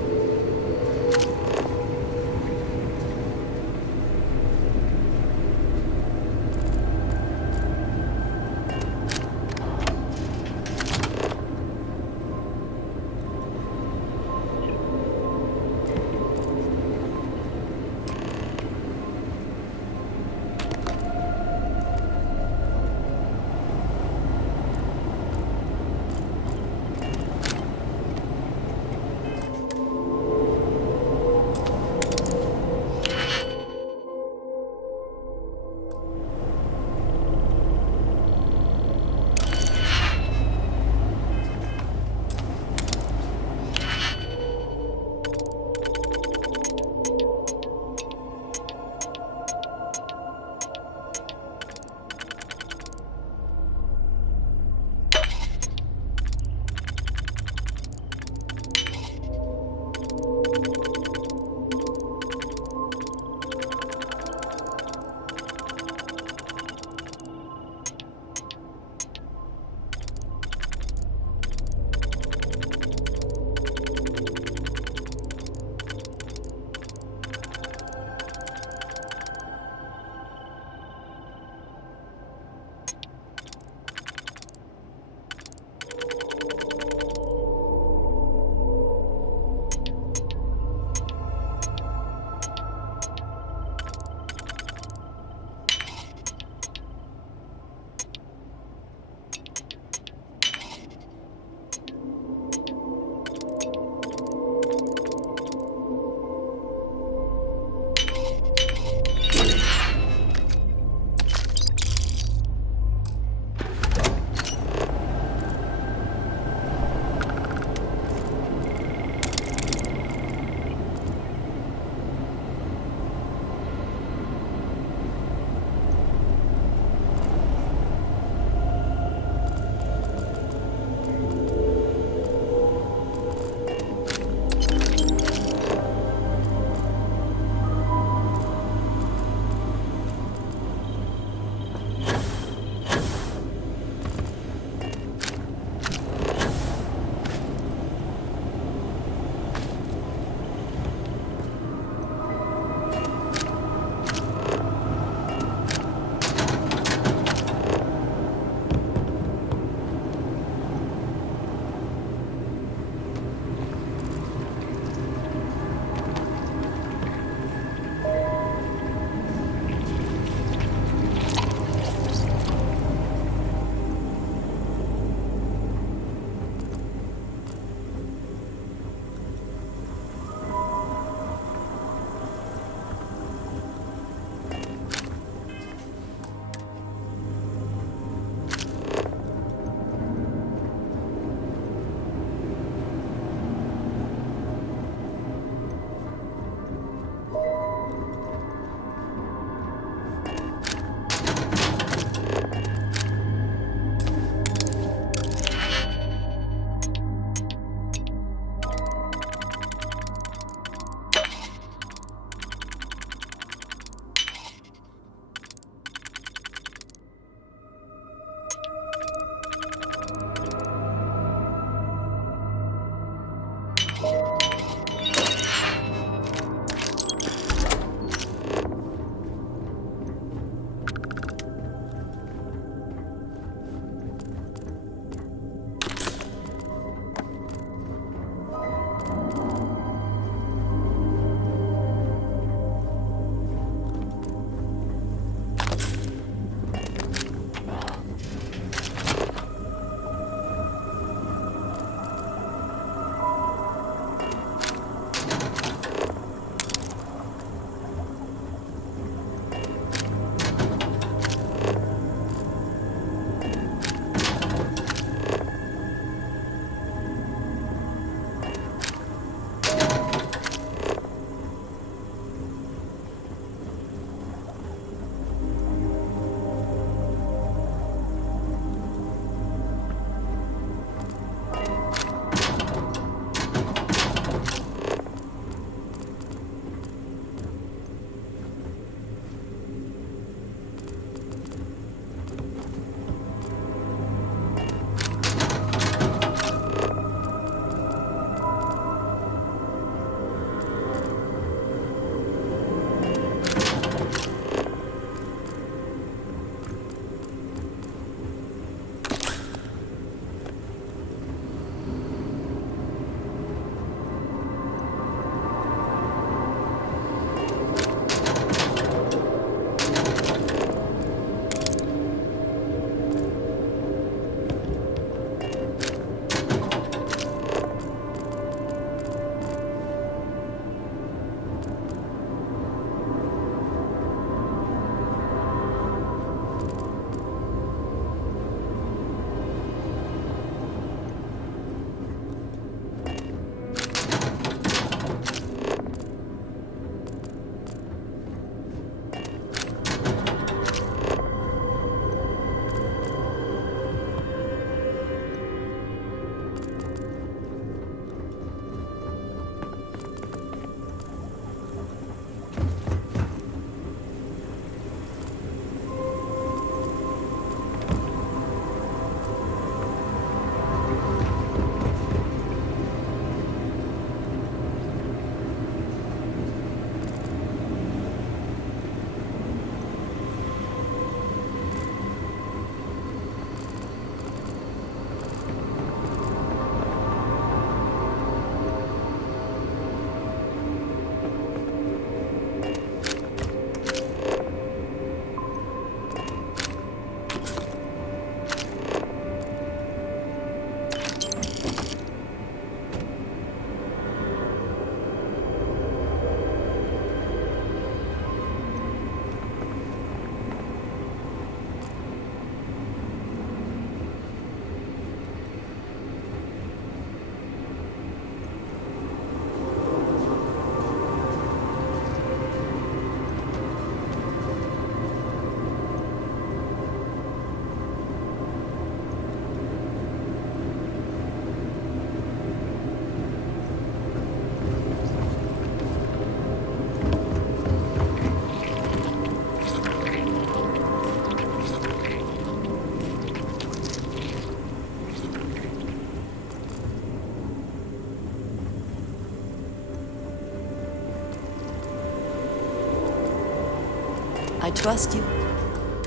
trust you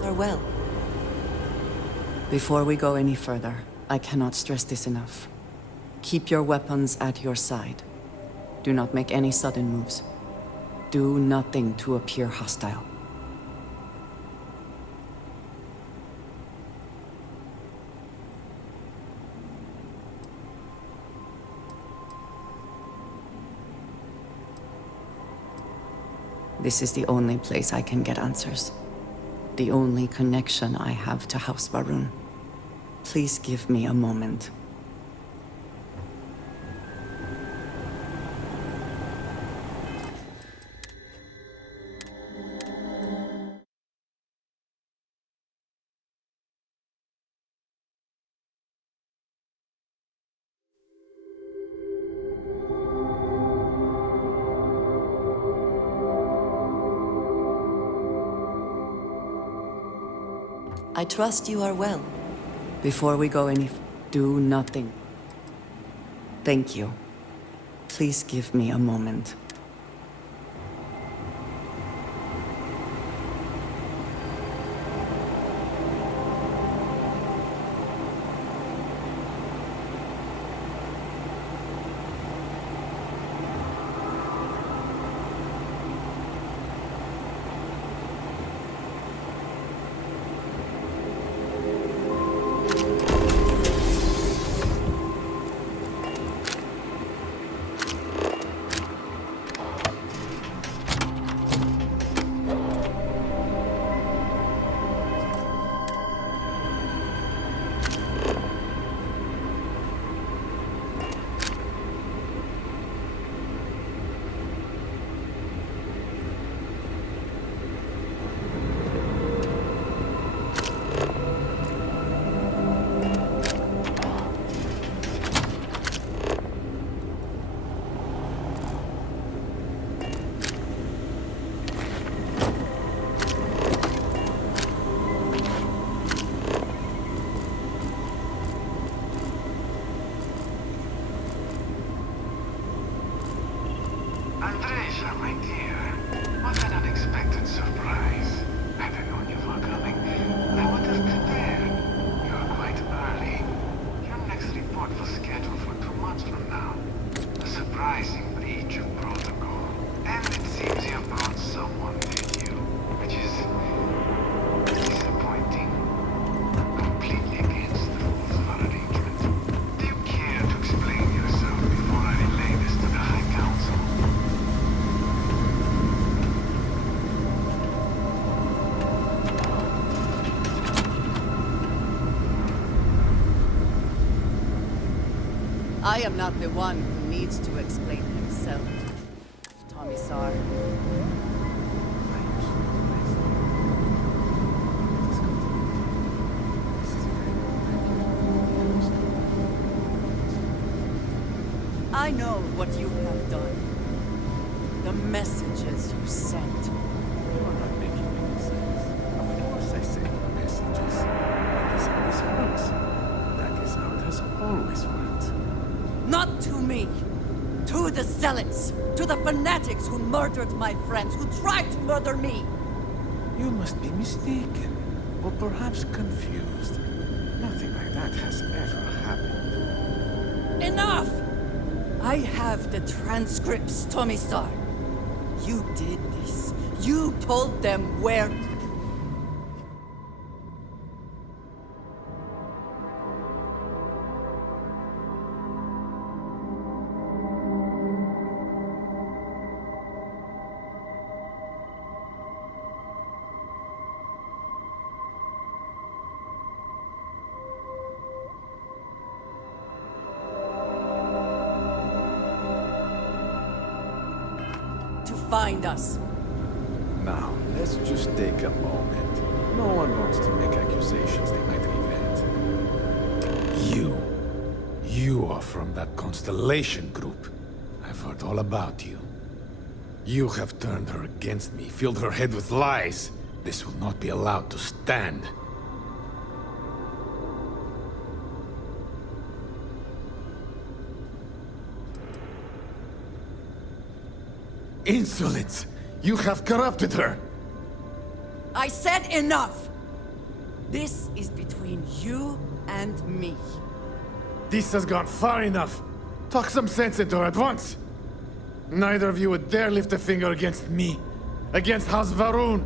are well. Before we go any further, I cannot stress this enough. Keep your weapons at your side. Do not make any sudden moves. Do nothing to appear hostile. This is the only place I can get answers. The only connection I have to House Varun. Please give me a moment. I trust you are well. Before we go do nothing. Thank you. Please give me a moment. Andreja, my dear, what an unexpected surprise. Had I known you were coming, I would have prepared. You're quite early. Your next report was scheduled for 2 months from now. A surprising breach of protocol. And it seems you have brought someone with you, which is disappointing. Completely against the rules of our arrangement. Do you care to explain yourself before I relay this to the High Council? I am not the one who needs to explain himself, Tommysar. I know what you have done. The messages you sent. You are not making any sense. Of course I send you messages. That is how this works. That is how it has always worked. Not to me! To the zealots! To the fanatics who murdered my friends, who tried to murder me! You must be mistaken, or perhaps confused. Nothing like that has ever happened. Enough! I have the transcripts, Tommysar. You did this. You told them where... find us. Now, let's just take a moment. No one wants to make accusations they might regret. You are from that Constellation group. I've heard all about you. You have turned her against me, filled her head with lies. This will not be allowed to stand. Insolence! You have corrupted her! I said enough! This is between you and me. This has gone far enough. Talk some sense into her at once. Neither of you would dare lift a finger against me. Against House Varun.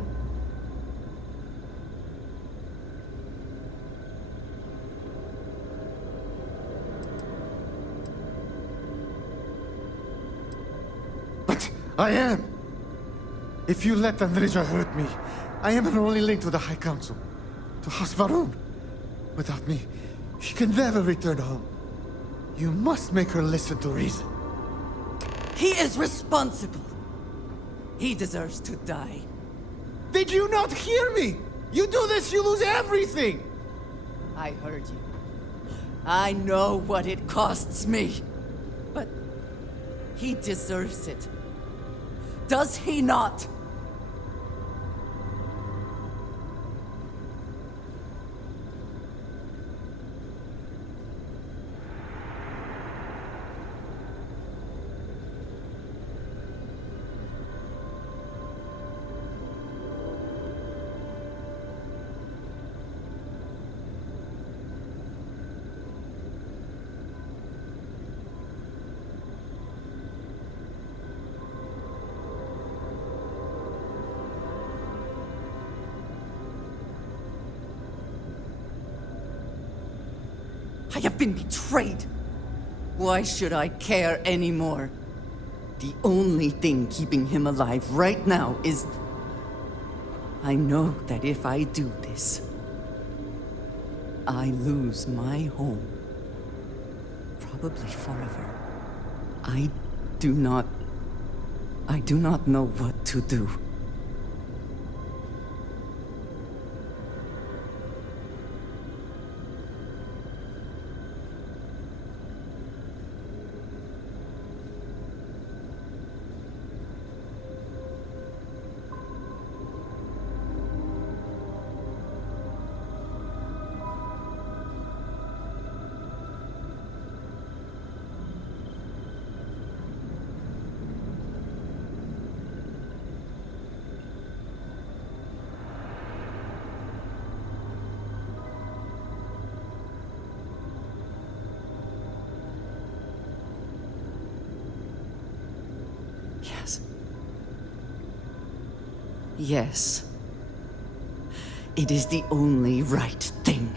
But I am. If you let Andreja hurt me, I am her only link to the High Council. To House Varun. Without me, she can never return home. You must make her listen to reason. He is responsible. He deserves to die. Did you not hear me? You do this, you lose everything! I heard you. I know what it costs me. But he deserves it. Does he not? I have been betrayed. Why should I care anymore? The only thing keeping him alive right now is... I know that if I do this, I lose my home. Probably forever. I do not know what to do. Yes. It is the only right thing.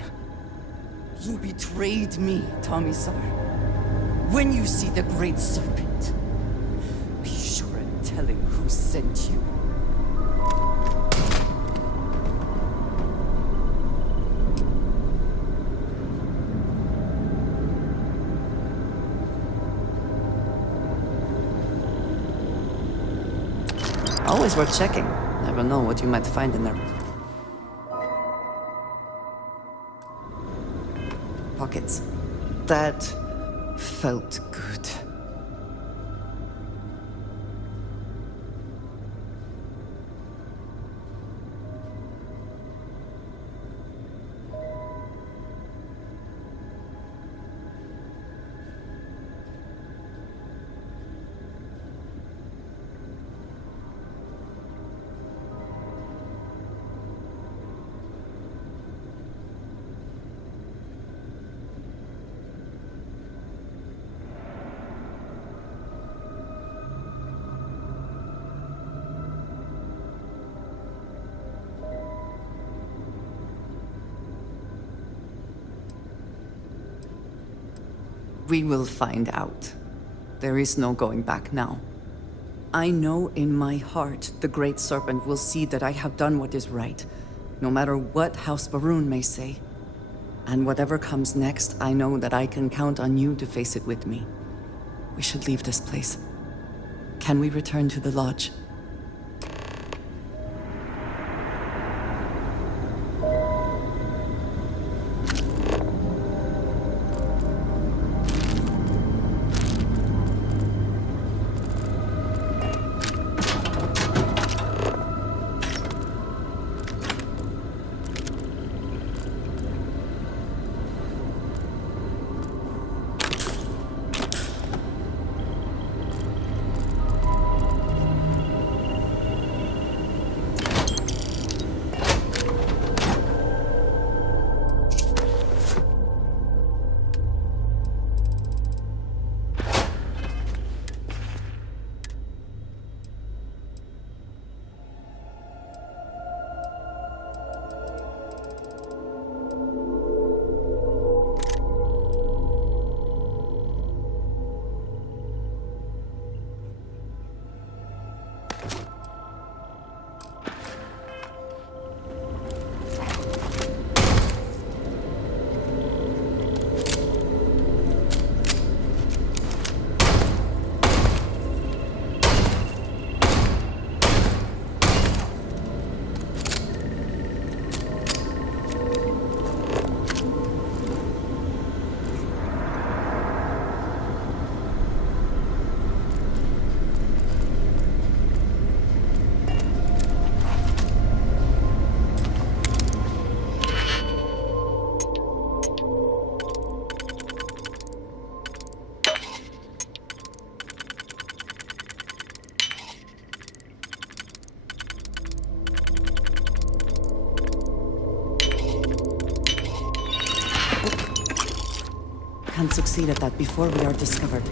You betrayed me, Tomisar. When you see the Great Serpent, be sure and tell him who sent you. Always worth checking. Never know what you might find in there. Pockets. That felt good. We will find out. There is no going back now. I know in my heart the Great Serpent will see that I have done what is right, no matter what House Varun may say. And whatever comes next, I know that I can count on you to face it with me. We should leave this place. Can we return to the lodge? can't succeed at that before we are discovered.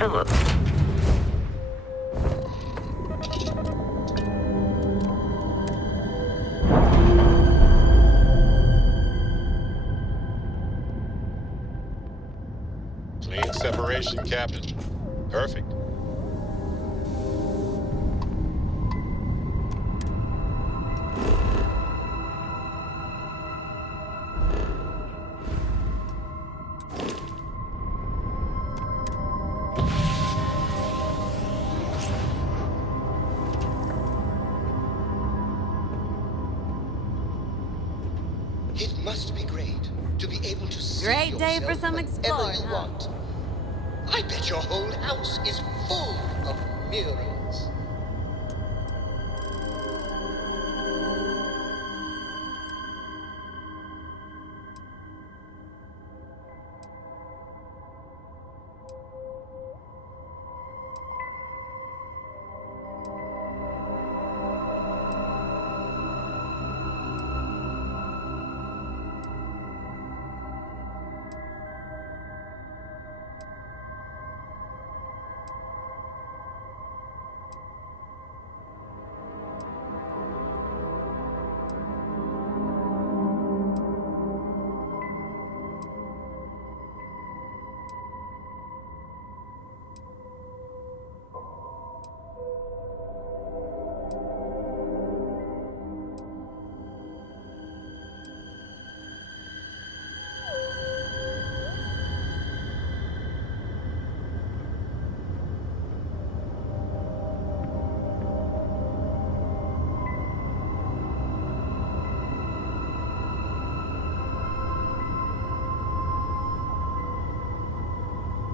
Philip. Clean separation, Captain. Perfect. It must be great to be able to see Great day for yourself some whenever exploring, you huh? want. I bet your whole house is full of mirrors.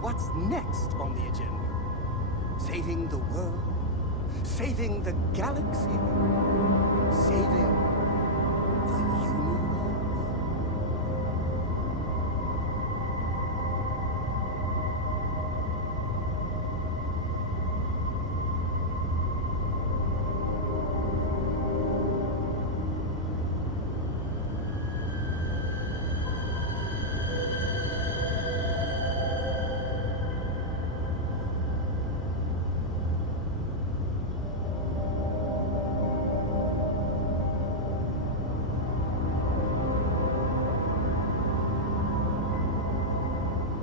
What's next on the agenda? Saving the world? Saving the galaxy? Saving the universe?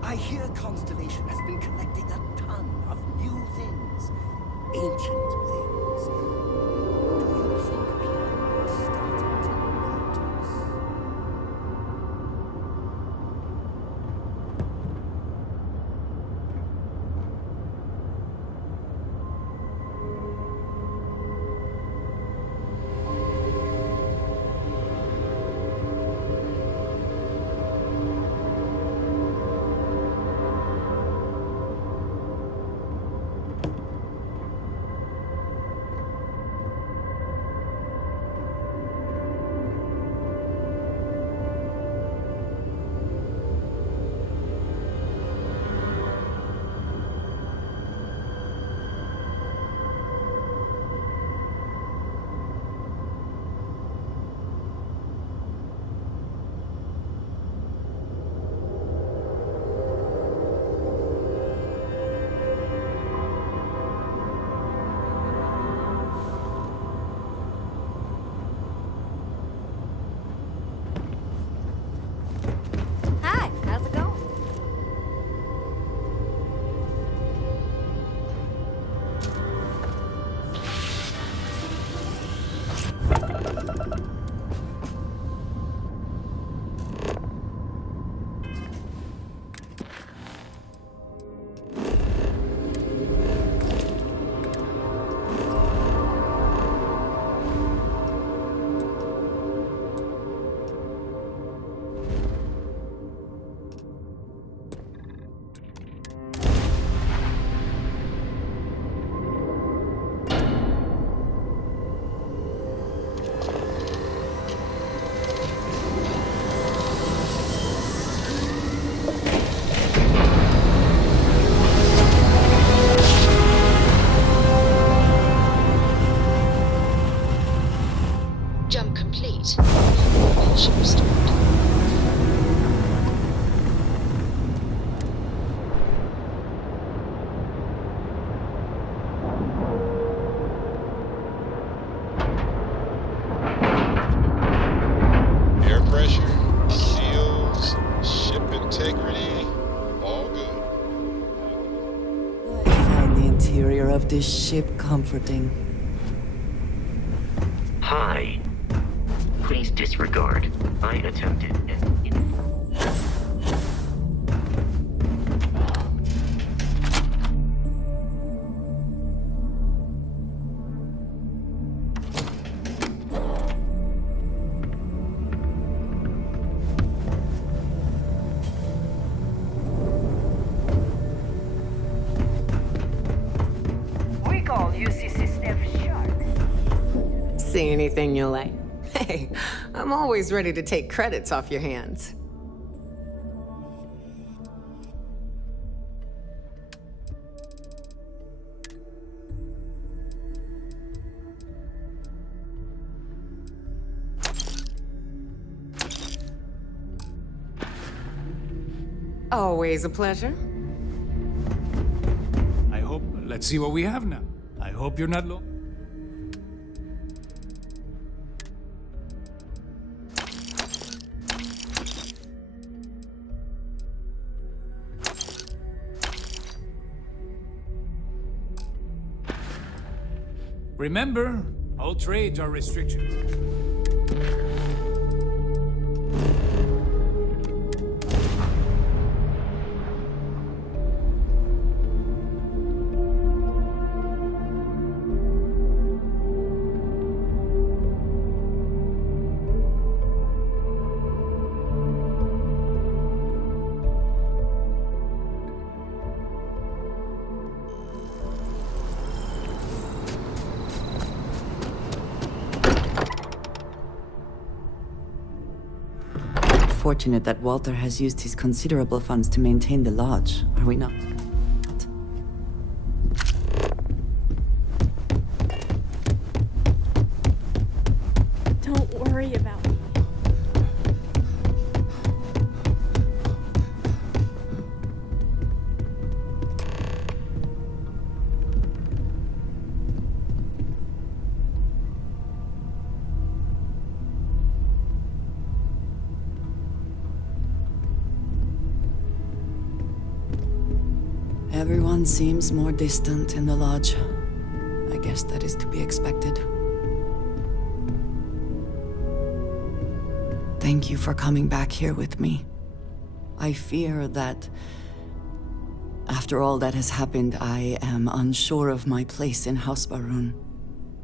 I hear Constellation has been collecting a ton of new things, ancient things. Do you think people are starting to notice? Hi, how's it going? Jump complete. Propulsion restored. Air pressure, seals, ship integrity, all good. I find the interior of this ship comforting. Hi. Please disregard. I attempted an We call UCC staff sharp. See anything you like? Hey, I'm always ready to take credits off your hands. Always a pleasure. I hope. Let's see what we have now. I hope you're not low. Remember, all trades are restrictions. fortunate that Walter has used his considerable funds to maintain the lodge, are we not? Don't worry about me. Everyone seems more distant in the lodge. I guess that is to be expected. Thank you for coming back here with me. I fear that after all that has happened, I am unsure of my place in House Barun.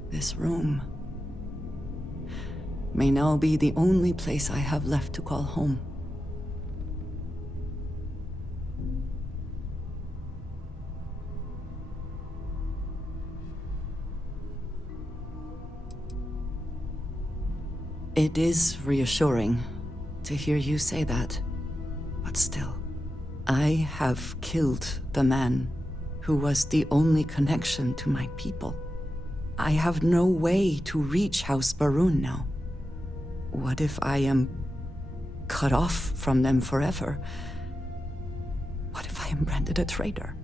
This room may now be the only place I have left to call home. It is reassuring to hear you say that, but still, I have killed the man who was the only connection to my people. I have no way to reach House Barun now. What if I am cut off from them forever? What if I am branded a traitor?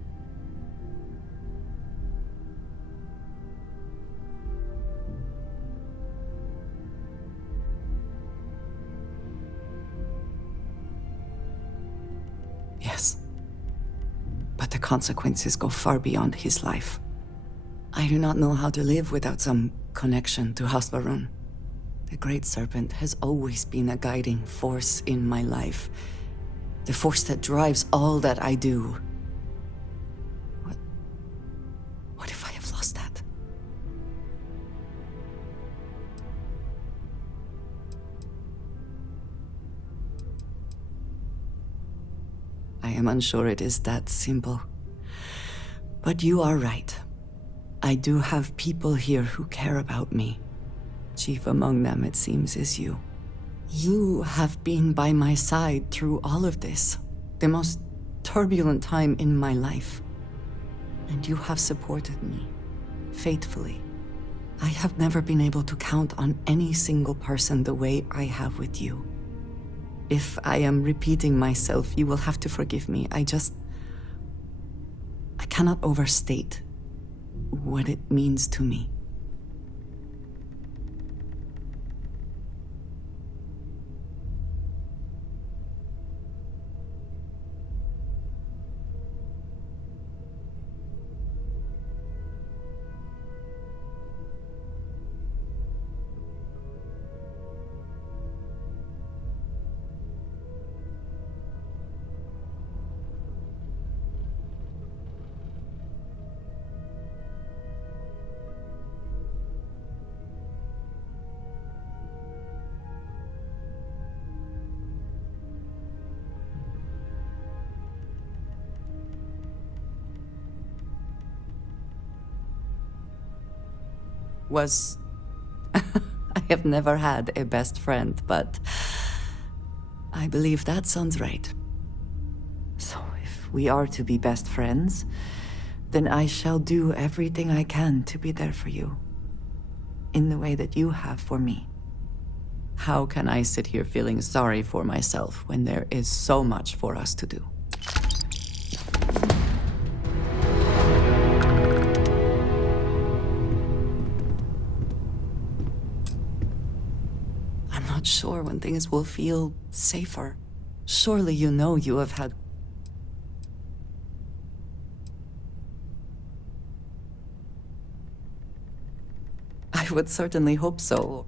Yes. But the consequences go far beyond his life. I do not know how to live without some connection to House Barun. The Great Serpent has always been a guiding force in my life. The force that drives all that I do. What if I have lost that? I am unsure it is that simple. But you are right. I do have people here who care about me. Chief among them, it seems, is you. You have been by my side through all of this, the most turbulent time in my life. And you have supported me, faithfully. I have never been able to count on any single person the way I have with you. If I am repeating myself, you will have to forgive me. I cannot overstate what it means to me. I have never had a best friend, but I believe that sounds right. So if we are to be best friends, then I shall do everything I can to be there for you, in the way that you have for me. How can I sit here feeling sorry for myself when there is so much for us to do? Sure when things will feel safer. Surely you know you have had... I would certainly hope so.